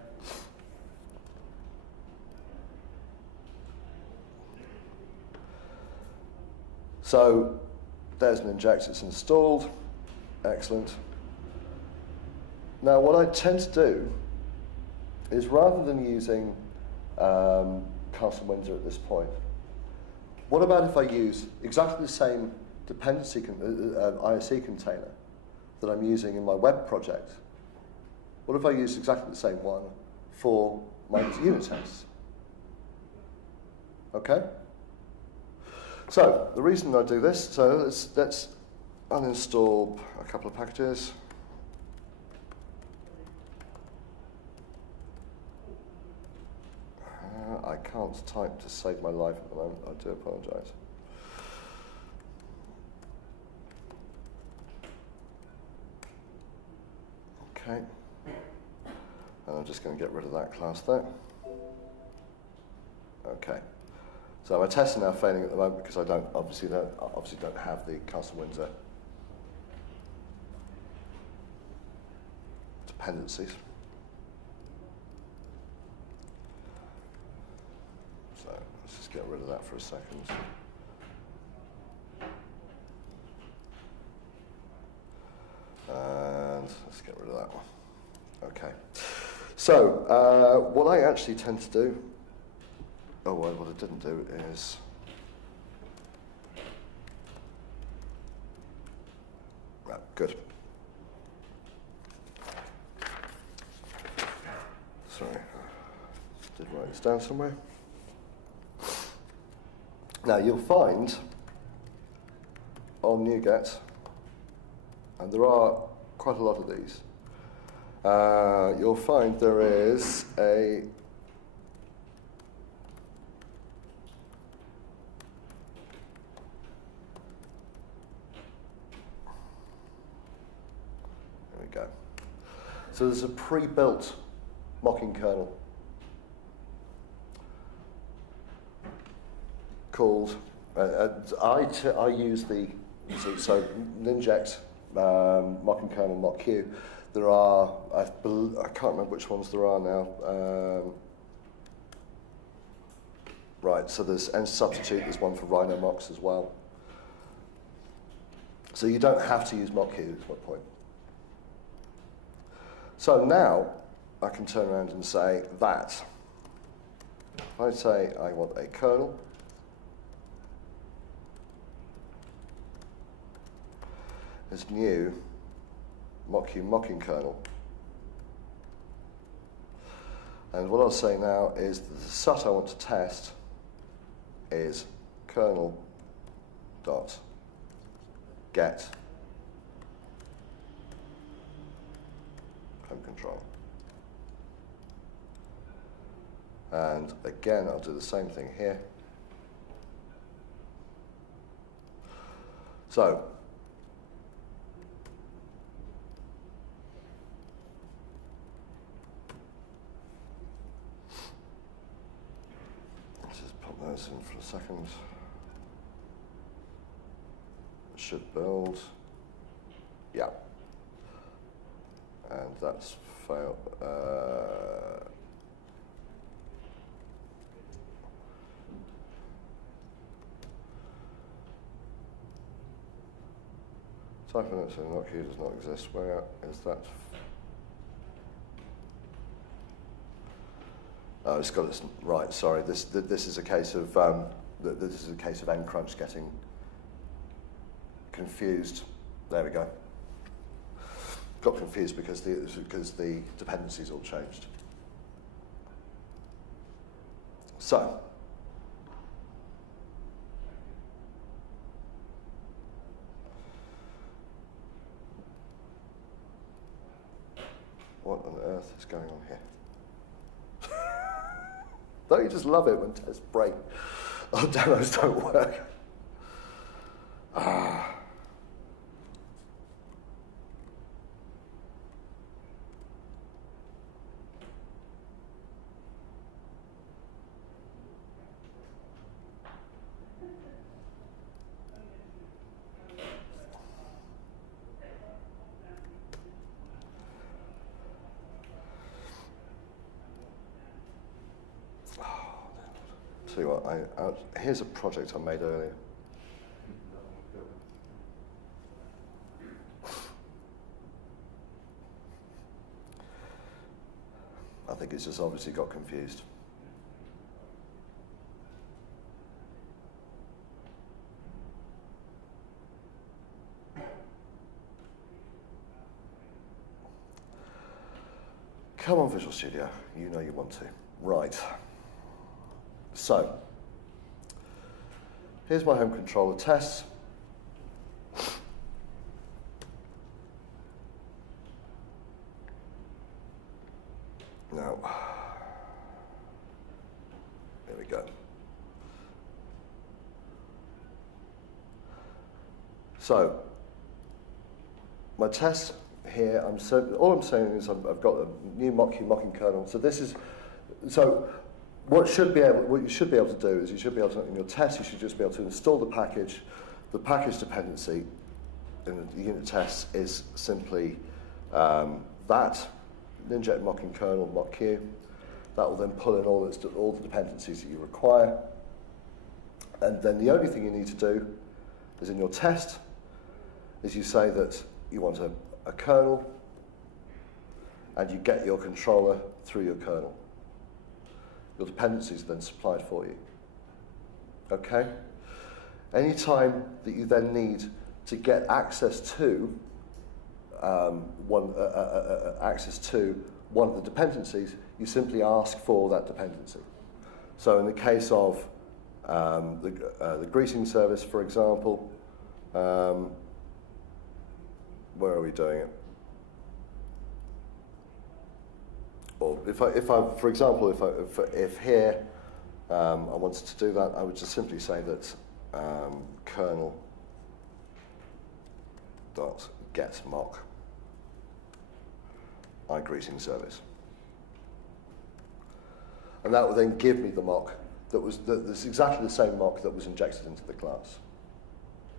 So there's Ninject, it's installed. Excellent. Now what I tend to do is, rather than using Castle Windsor at this point, what about if I use exactly the same dependency ISE container that I'm using in my web project? What if I use exactly the same one for my unit tests? Okay? So the reason I do this, so let's uninstall a couple of packages. I can't type to save my life at the moment. I do apologise. Okay. And I'm just going to get rid of that class there. Okay. So my tests are now failing at the moment because I obviously don't have the Castle Windsor dependencies. So let's just get rid of that for a second. So, what I actually tend to do, what I didn't do is, right, good. Sorry, I did write this down somewhere. Now you'll find on NuGet, and there are quite a lot of these, you'll find there is a there we go. So there's a pre-built mocking kernel called, I use the, so Ninject, mocking kernel, mock-Q. There are, I can't remember which ones there are now. Right, so there's nsubstitute, there's one for Rhino mocks as well. So you don't have to use mock-Q, is my point. So now, I can turn around and say that. If I say I want a kernel, as new mock-Q mocking kernel. And what I'll say now is that the sut I want to test is kernel dot get home control. And again, I'll do the same thing here. So, let's just pop those in for a second. It should build. Yeah. And that's failed. Type in it so mock-Q does not exist. Where is that? Oh, it's got its right. Sorry, this is a case of this is a case of ncrunch getting confused. There we go. Got confused because the dependencies all changed. So. What on earth is going on here? Don't you just love it when tests break? Oh, demos don't work. Tell you what, here's a project I made earlier. I think it's just obviously got confused. Come on, Visual Studio, you know you want to. Right. So, here's my home controller tests. Now, there we go. So, my test here, all I'm saying is I've got a new mock-Q mocking kernel. So this is, what you should be able to do is you should be able to, in your test, you should just be able to install the package. The package dependency in the unit test is simply that Ninject mocking kernel mock-Q. That will then pull in all the dependencies that you require. And then the only thing you need to do is in your test is you say that you want a kernel, and you get your controller through your kernel. Your dependencies are then supplied for you. Okay? Anytime that you then need to get access to one of the dependencies, you simply ask for that dependency. So in the case of the greeting service, for example, where are we doing it? Or if for example, if here I wanted to do that, I would just simply say that kernel dot get mock iGreeting service, and that will then give me the mock that's exactly the same mock that was injected into the class.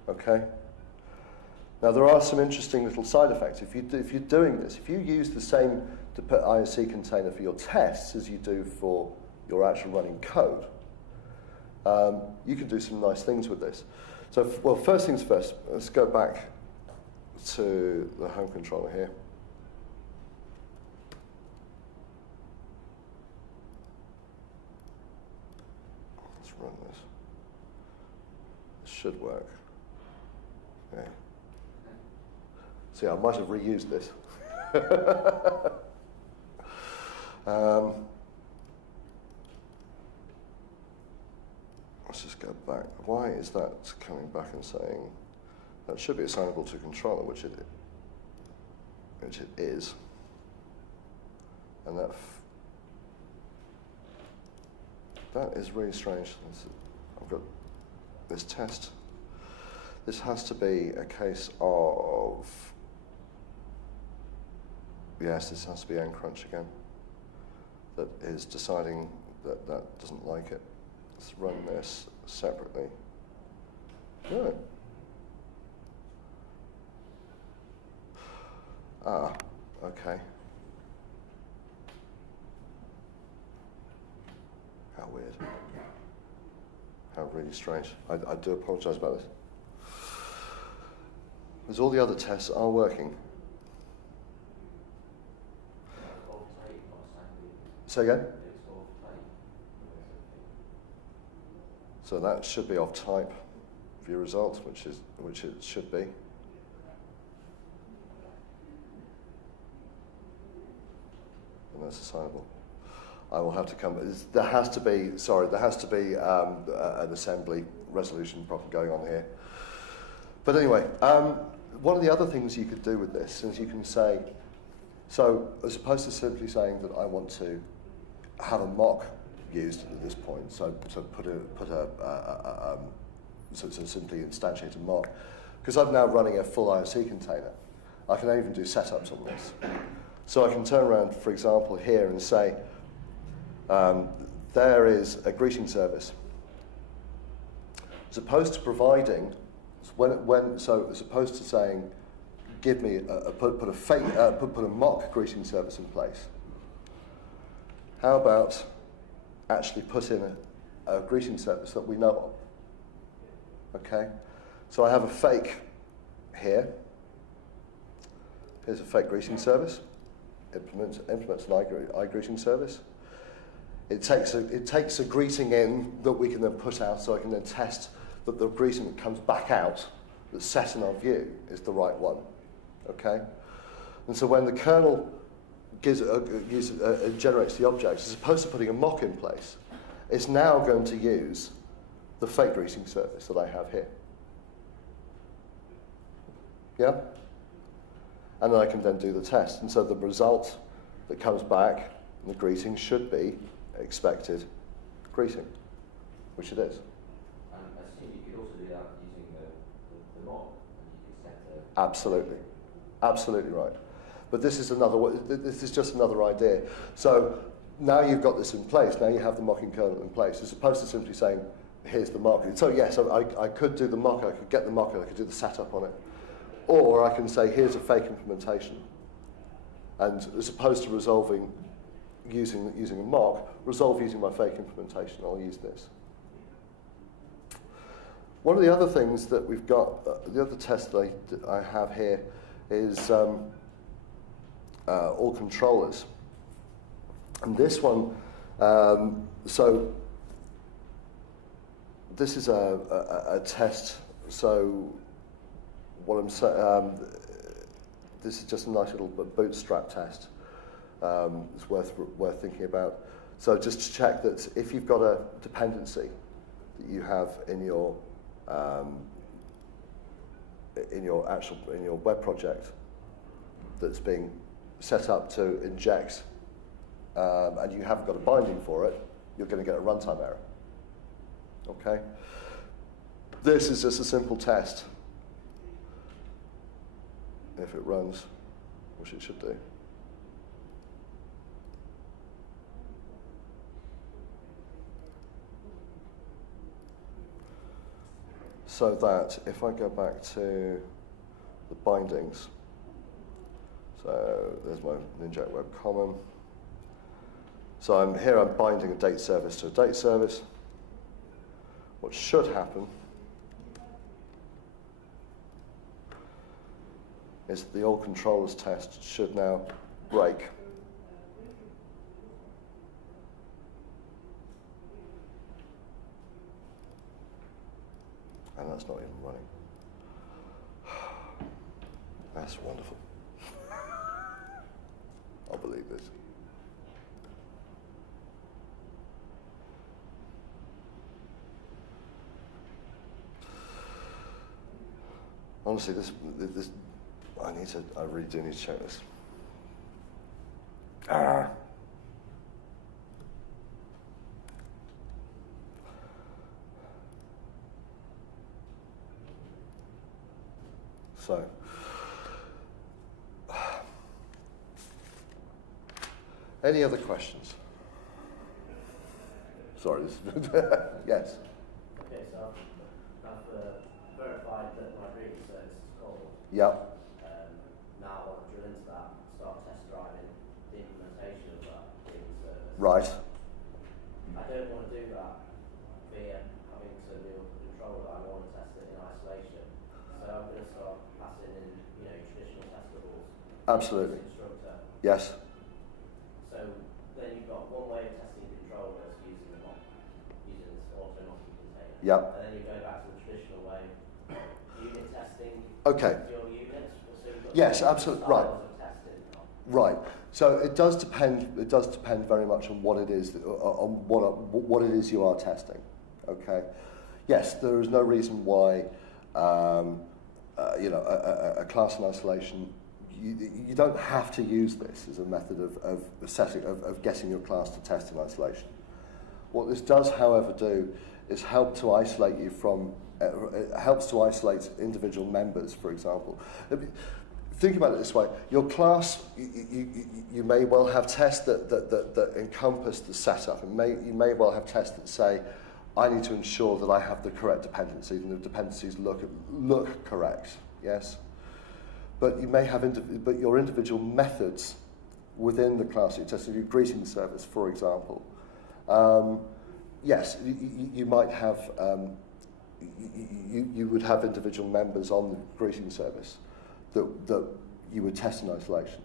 Okay. Now there are some interesting little side effects. If you're doing this, if you use the same IOC container for your tests as you do for your actual running code, you can do some nice things with this. So, well, first things first, let's go back to the home controller here. Let's run this. This should work. Yeah. See, I might have reused this. Let's just go back. Why is that coming back and saying that should be assignable to a controller, which it is, and that is really strange. I've got this test. This has to be a case of, yes, this has to be nCrunch again, that is deciding that that doesn't like it. Let's run this separately. No. Ah, okay. How weird. How really strange. I do apologise about this. Because all the other tests are working. Say again? So that should be off type view result, which it should be. And that's assignable. I will have to come. There has to be an assembly resolution problem going on here. But anyway, one of the other things you could do with this is you can say, so as opposed to simply saying that I want to have a mock used at this point, so simply instantiate a mock, because I'm now running a full IOC container, I can even do setups on this. So I can turn around, for example, here and say, there is a greeting service. As opposed to providing, as opposed to saying, give me put a mock greeting service in place. How about actually put in a greeting service that we know of? Okay, so I have a fake here. Here's a fake greeting service. Implements an iGreeting service. It takes a greeting in that we can then put out, so I can then test that the greeting that comes back out that's set in our view is the right one. Okay, and so when the kernel generates the object, as opposed to putting a mock in place, it's now going to use the fake greeting service that I have here. Yeah? And then I can then do the test. And so the result that comes back in the greeting should be expected greeting, which it is. And I assume you could also do that using the mock, and you could set a... Absolutely. Absolutely right. But this is just another idea. So now you've got this in place, now you have the mocking kernel in place, as opposed to simply saying, here's the mock. So yes, I could do the mock, I could get the mock, and I could do the setup on it. Or I can say, here's a fake implementation. And as opposed to resolving using a mock, resolve using my fake implementation, I'll use this. One of the other things that we've got, the other test that I have here is all controllers. And this one, so this is a test. So what I'm saying, this is just a nice little bootstrap test. It's worth thinking about. So just to check that if you've got a dependency that you have in your web project that's being set up to inject, and you haven't got a binding for it, you're going to get a runtime error. Okay. This is just a simple test. If it runs, which it should do. So that if I go back to the bindings, so there's my Ninject Web Common. So I'm binding a date service to a date service. What should happen is that the all controllers test should now break. And that's not even running. That's wonderful. I'll believe this. Honestly, this I really do need to check this. So, any other questions? Sorry, this yes. Okay, so I've verified that my greeting service is called. Yep. Now I want to drill into that, start test driving the implementation of that greeting service. Right. I don't want to do that via having to build a controller. I want to test it in isolation. So I'm going to start passing in, traditional testables. Absolutely. Instructor. Yes. So then you've got one way of testing controllers using this auto mocking container. Yep. And then you go back to the traditional way, unit testing. Okay. Your units. So you've got Yes, absolutely. Right. styles of testing. Right. So it does depend. It does depend very much on what it is. On what it is you are testing. Okay. Yes, there is no reason why. A class in isolation. You don't have to use this as a method of getting your class to test in isolation. What this does, however, do is help to isolate you from. It helps to isolate individual members, for example. Think about it this way: your class, you may well have tests that encompass the setup, and you may well have tests that say, I need to ensure that I have the correct dependencies, and the dependencies look correct. Yes, but you may have your individual methods within the class you're testing. Your greeting service, for example. Yes, you might have. You would have individual members on the greeting service that you would test in isolation.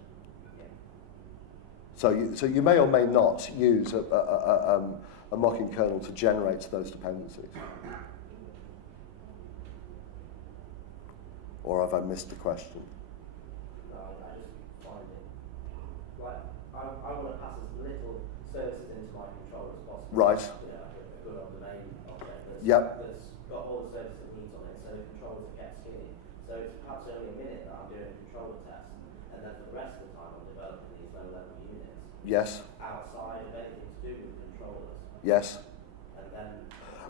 So you may or may not use a mocking kernel to generate those dependencies. Or have I missed the question? No, I just find it like I want to pass as little services into my controller as possible. Right. A good old domain object that's got all the services it needs on it, so the controllers are kept skinny. So it's perhaps only a minute that I'm doing a controller test, and then for the rest of the time I'm developing these low-level units. Yes. Outside of anything to do with controllers. Yes. And then.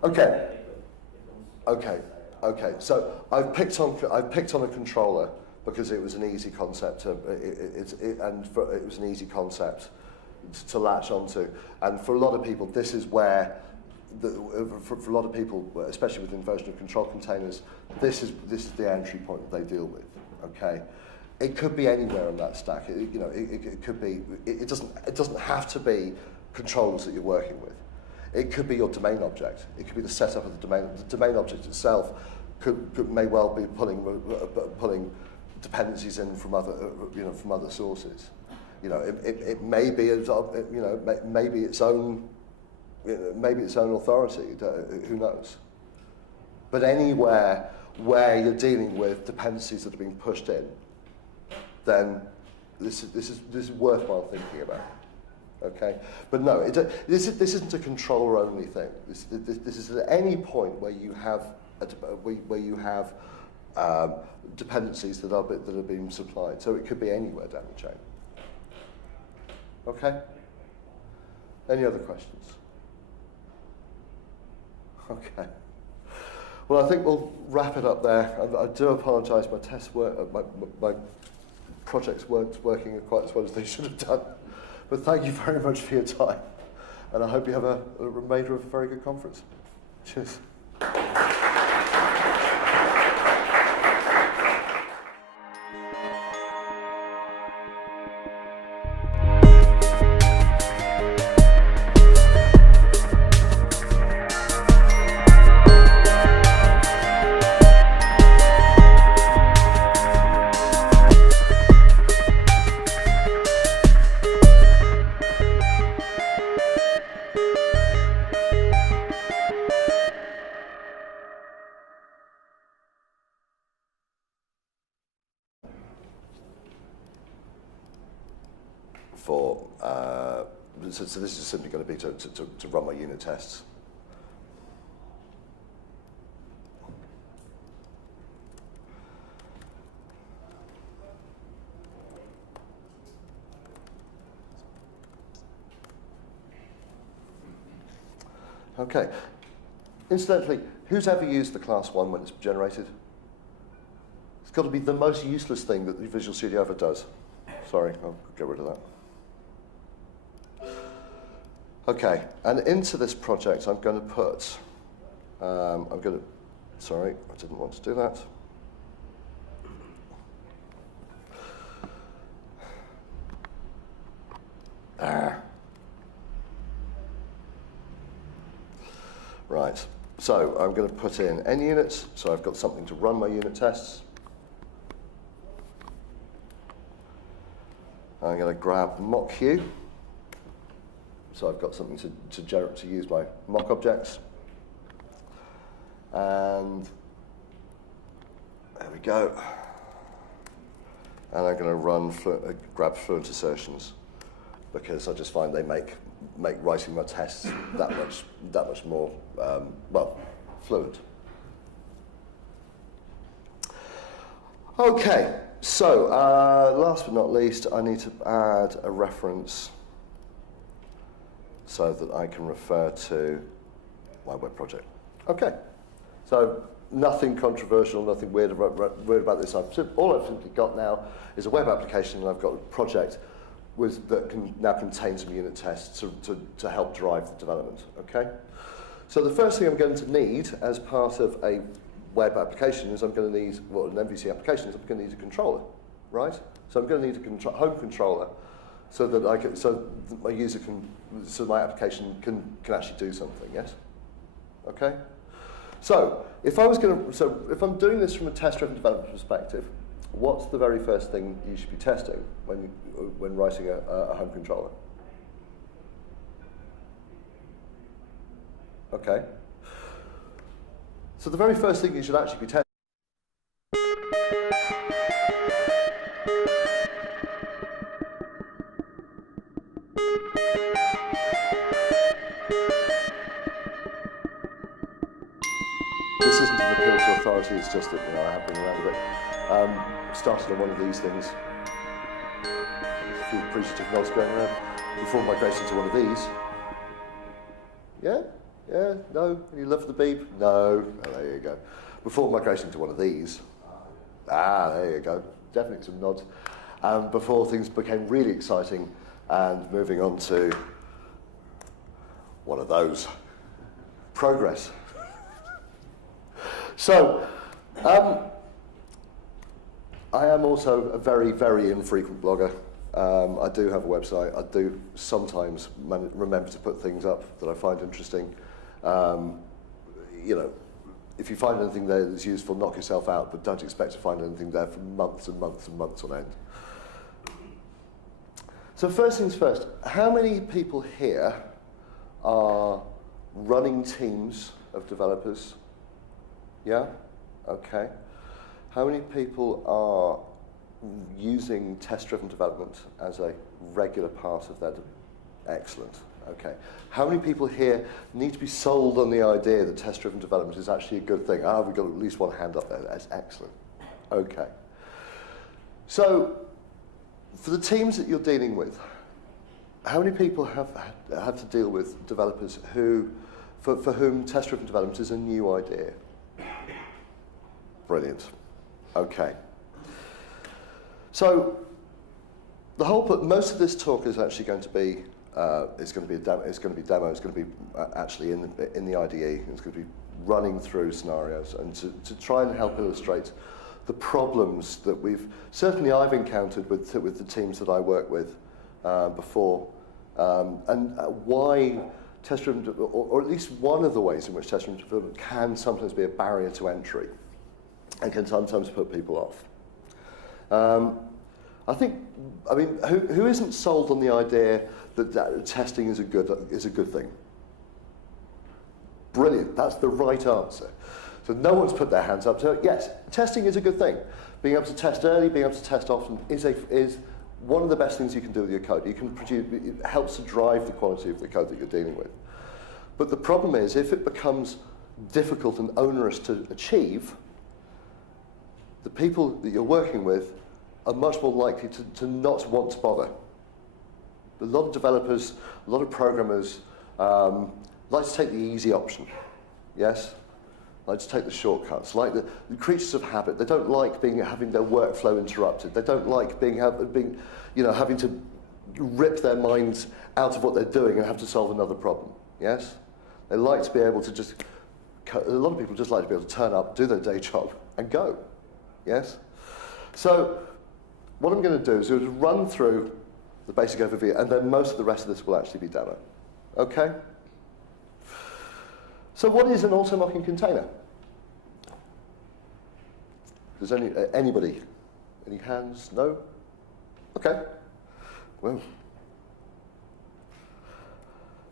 Okay. Okay. Okay. So I've picked on a controller because it was an easy concept it was an easy concept to latch onto, and for a lot of people this is where. For a lot of people, especially within version of control containers, this is the entry point that they deal with. Okay, it could be anywhere on that stack. It could be. It doesn't have to be controllers that you're working with. It could be your domain object. It could be the setup of the domain. The domain object itself may well be pulling dependencies in from other sources. You know, it may be, maybe its own, maybe its own authority. Who knows? But anywhere where you're dealing with dependencies that are being pushed in, then this is worthwhile thinking about. Okay, but no, this isn't a controller-only thing. This is at any point where you have dependencies that are being supplied. So it could be anywhere down the chain. Okay. Any other questions? Okay. Well, I think we'll wrap it up there. I do apologise. My test work, my projects weren't working quite as well as they should have done. But thank you very much for your time, and I hope you have a remainder of a very good conference. Cheers. So this is simply going to be to run my unit tests. Okay. Incidentally, who's ever used the class 1 when it's generated? It's got to be the most useless thing that the Visual Studio ever does. Sorry, I'll get rid of that. Okay, and into this project I'm going to put, sorry, I didn't want to do that. Right, so I'm going to put in NUnits, so I've got something to run my unit tests. I'm going to grab mock-Q. So I've got something to use my mock objects. And there we go. And I'm going to run grab fluent assertions, because I just find they make writing my tests that much more fluent. Okay, so last but not least, I need to add a reference so that I can refer to my web project. Okay, so nothing controversial, nothing weird about this. All I've simply got now is a web application, and I've got a project that can now contain some unit tests to help drive the development. Okay, so the first thing I'm going to need as part of a web application is I'm going to need, well, an MVC application is I'm going to need a controller, right? So I'm going to need a home controller, so that my user can, so my application can actually do something. Yes. Okay. So if I'm doing this from a test-driven development perspective, what's the very first thing you should be testing when writing a home controller? Okay. So the very first thing you should actually be testing. This isn't an appeal to authority, it's just that I have been around a bit. Started on one of these things. A few appreciative nods going around. Before migration to one of these. Yeah? Yeah? No? You love the beep? No? Oh, there you go. Before migration to one of these. There you go. Definitely some nods. Before things became really exciting and moving on to one of those. Progress. So, I am also a very, very infrequent blogger. I do have a website. I do sometimes remember to put things up that I find interesting. If you find anything there that's useful, knock yourself out, but don't expect to find anything there for months and months and months on end. So first things first, how many people here are running teams of developers? Yeah? Okay. How many people are using test-driven development as a regular part of their Excellent. Okay. How many people here need to be sold on the idea that test-driven development is actually a good thing? Ah, we've got at least one hand up there. That's excellent. Okay. So, for the teams that you're dealing with, how many people have had to deal with developers who, for whom test-driven development is a new idea? Brilliant. Okay. So, most of this talk is actually going to be it's going to be demo. It's going to be actually in the IDE. It's going to be running through scenarios and to try and help illustrate the problems that I've encountered with the teams that I work with before, and why test-driven, or at least one of the ways in which test-driven development can sometimes be a barrier to entry, and can sometimes put people off. Who isn't sold on the idea that testing is a good thing? Brilliant, that's the right answer. So no one's put their hands up. So yes, testing is a good thing. Being able to test early, being able to test often is one of the best things you can do with your code. It helps to drive the quality of the code that you're dealing with. But the problem is, if it becomes difficult and onerous to achieve, the people that you're working with are much more likely to not want to bother. A lot of developers, a lot of programmers like to take the easy option, yes? Like to take the shortcuts, like the creatures of habit. They don't like having their workflow interrupted. They don't like having to rip their minds out of what they're doing and have to solve another problem, yes? They like to be able to a lot of people just like to be able to turn up, do their day job, and go, yes? So, what I'm going to do is run through the basic overview, and then most of the rest of this will actually be demo. Okay? So what is an auto-mocking container? Does anybody? Any hands? No? Okay. Well.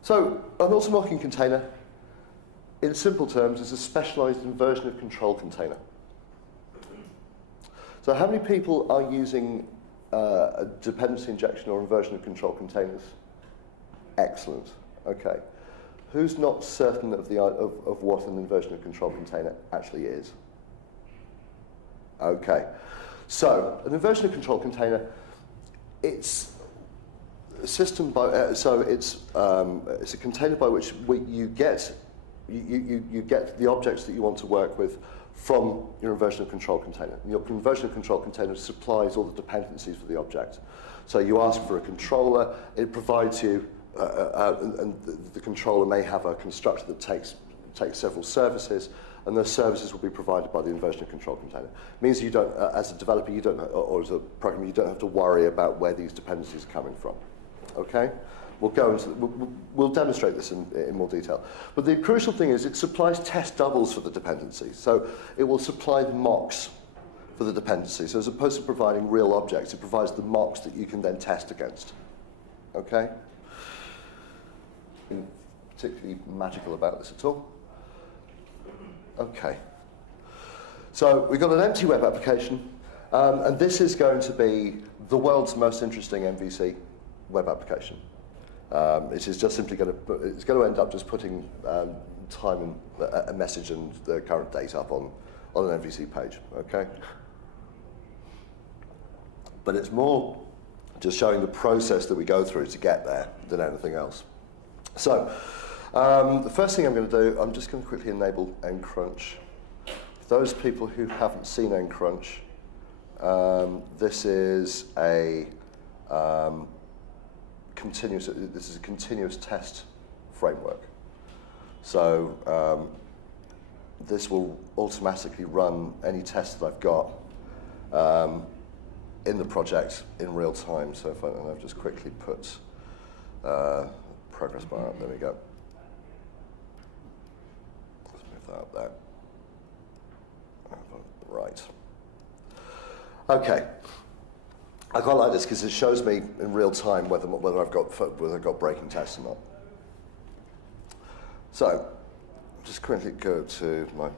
So an auto-mocking container, in simple terms, is a specialized inversion of control container. So how many people are using a dependency injection or inversion of control containers? Excellent. Okay. Who's not certain of what an inversion of control container actually is? Okay. So an inversion of control container, it's a system it's a container by which you get the objects that you want to work with from your inversion of control container. And your inversion of control container supplies all the dependencies for the object. So you ask for a controller, it provides you, and the controller may have a constructor that takes several services, and those services will be provided by the inversion of control container. It means you don't, as a developer, or as a programmer, you don't have to worry about where these dependencies are coming from. Okay? We'll demonstrate this in more detail. But the crucial thing is it supplies test doubles for the dependencies. So it will supply the mocks for the dependencies. So as opposed to providing real objects, it provides the mocks that you can then test against. Okay? Nothing particularly magical about this at all. Okay. So we've got an empty web application, and this is going to be the world's most interesting MVC web application. It is just simply going to end up just putting time and a message and the current date up on an MVC page, okay? But it's more just showing the process that we go through to get there than anything else. So, the first thing I'm going to do, I'm just going to quickly enable encrunch. Those people who haven't seen encrunch, this is a continuous test framework. So this will automatically run any tests that I've got in the project in real time. So if I've just quickly put progress bar up, there we go. Let's move that up there. Right. Okay. I quite like this because it shows me in real time whether I've got breaking tests or not. So, just quickly go to my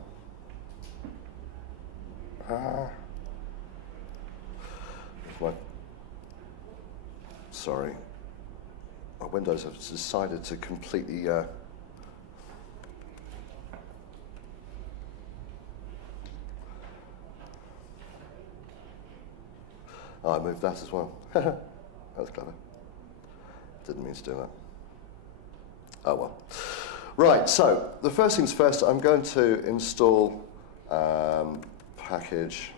sorry, my Windows have decided to completely I moved that as well. That was clever. Didn't mean to do that. Oh well. Right, so the first things first, I'm going to install package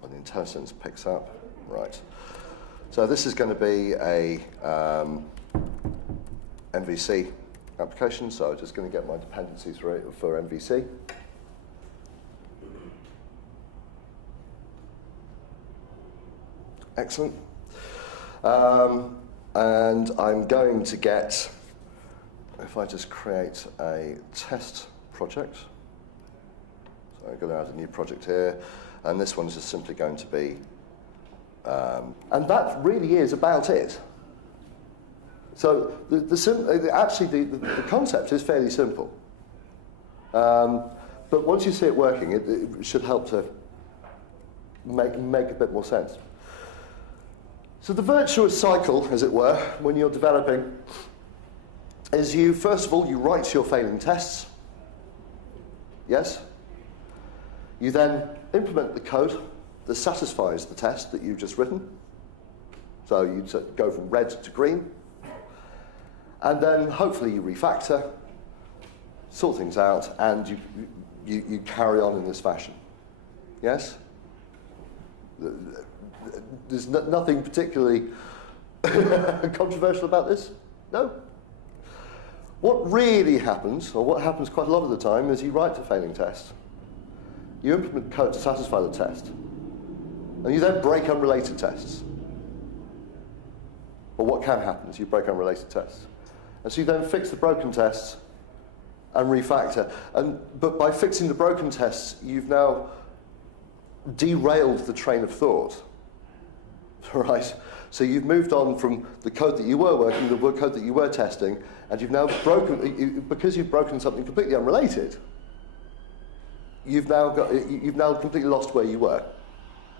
when the IntelliSense picks up. Right. So this is going to be a MVC application, so I'm just going to get my dependencies for MVC. Excellent. And I'm going to get, if I just create a test project, so I'm going to add a new project here, and this one is just simply going to be, and that really is about it. So the concept is fairly simple, but once you see it working, it should help to make a bit more sense. So the virtuous cycle, as it were, when you're developing, is you, first of all, you write your failing tests. Yes? You then implement the code that satisfies the test that you've just written. So you go from red to green. And then hopefully you refactor, sort things out, and you carry on in this fashion. Yes? There's nothing particularly controversial about this? No? What really happens, or what happens quite a lot of the time, is you write a failing test. You implement code to satisfy the test. And you then break unrelated tests. Or what can happen is you break unrelated tests. And so you then fix the broken tests and refactor. But by fixing the broken tests, you've now derailed the train of thought. Right? So you've moved on from the code that you were working, the code that you were testing, and you've now broken, because you've broken something completely unrelated, you've now completely lost where you were.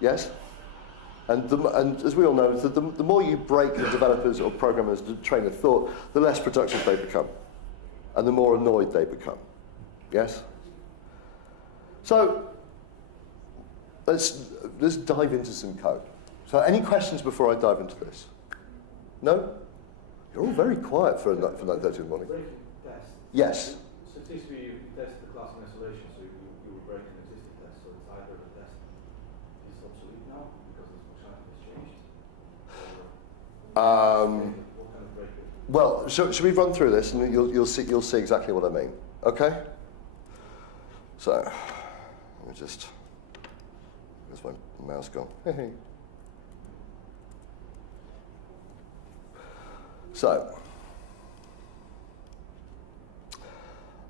Yes? And as we all know, the more you break the developers or programmers' train of thought, the less productive they become, and the more annoyed they become. Yes? So let's dive into some code. So any questions before I dive into this? No? You're all very quiet for 9:30 in the morning. Breaking tests. Yes. So it seems to be you test the class in isolation, so you were breaking existing tests, so it's either the test is obsolete now because its functionality has changed, or what kind of break? Well, should we run through this and you'll see exactly what I mean. Okay? So let me just, where's my mouse gone? So,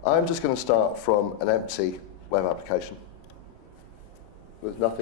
I'm just going to start from an empty web application with nothing.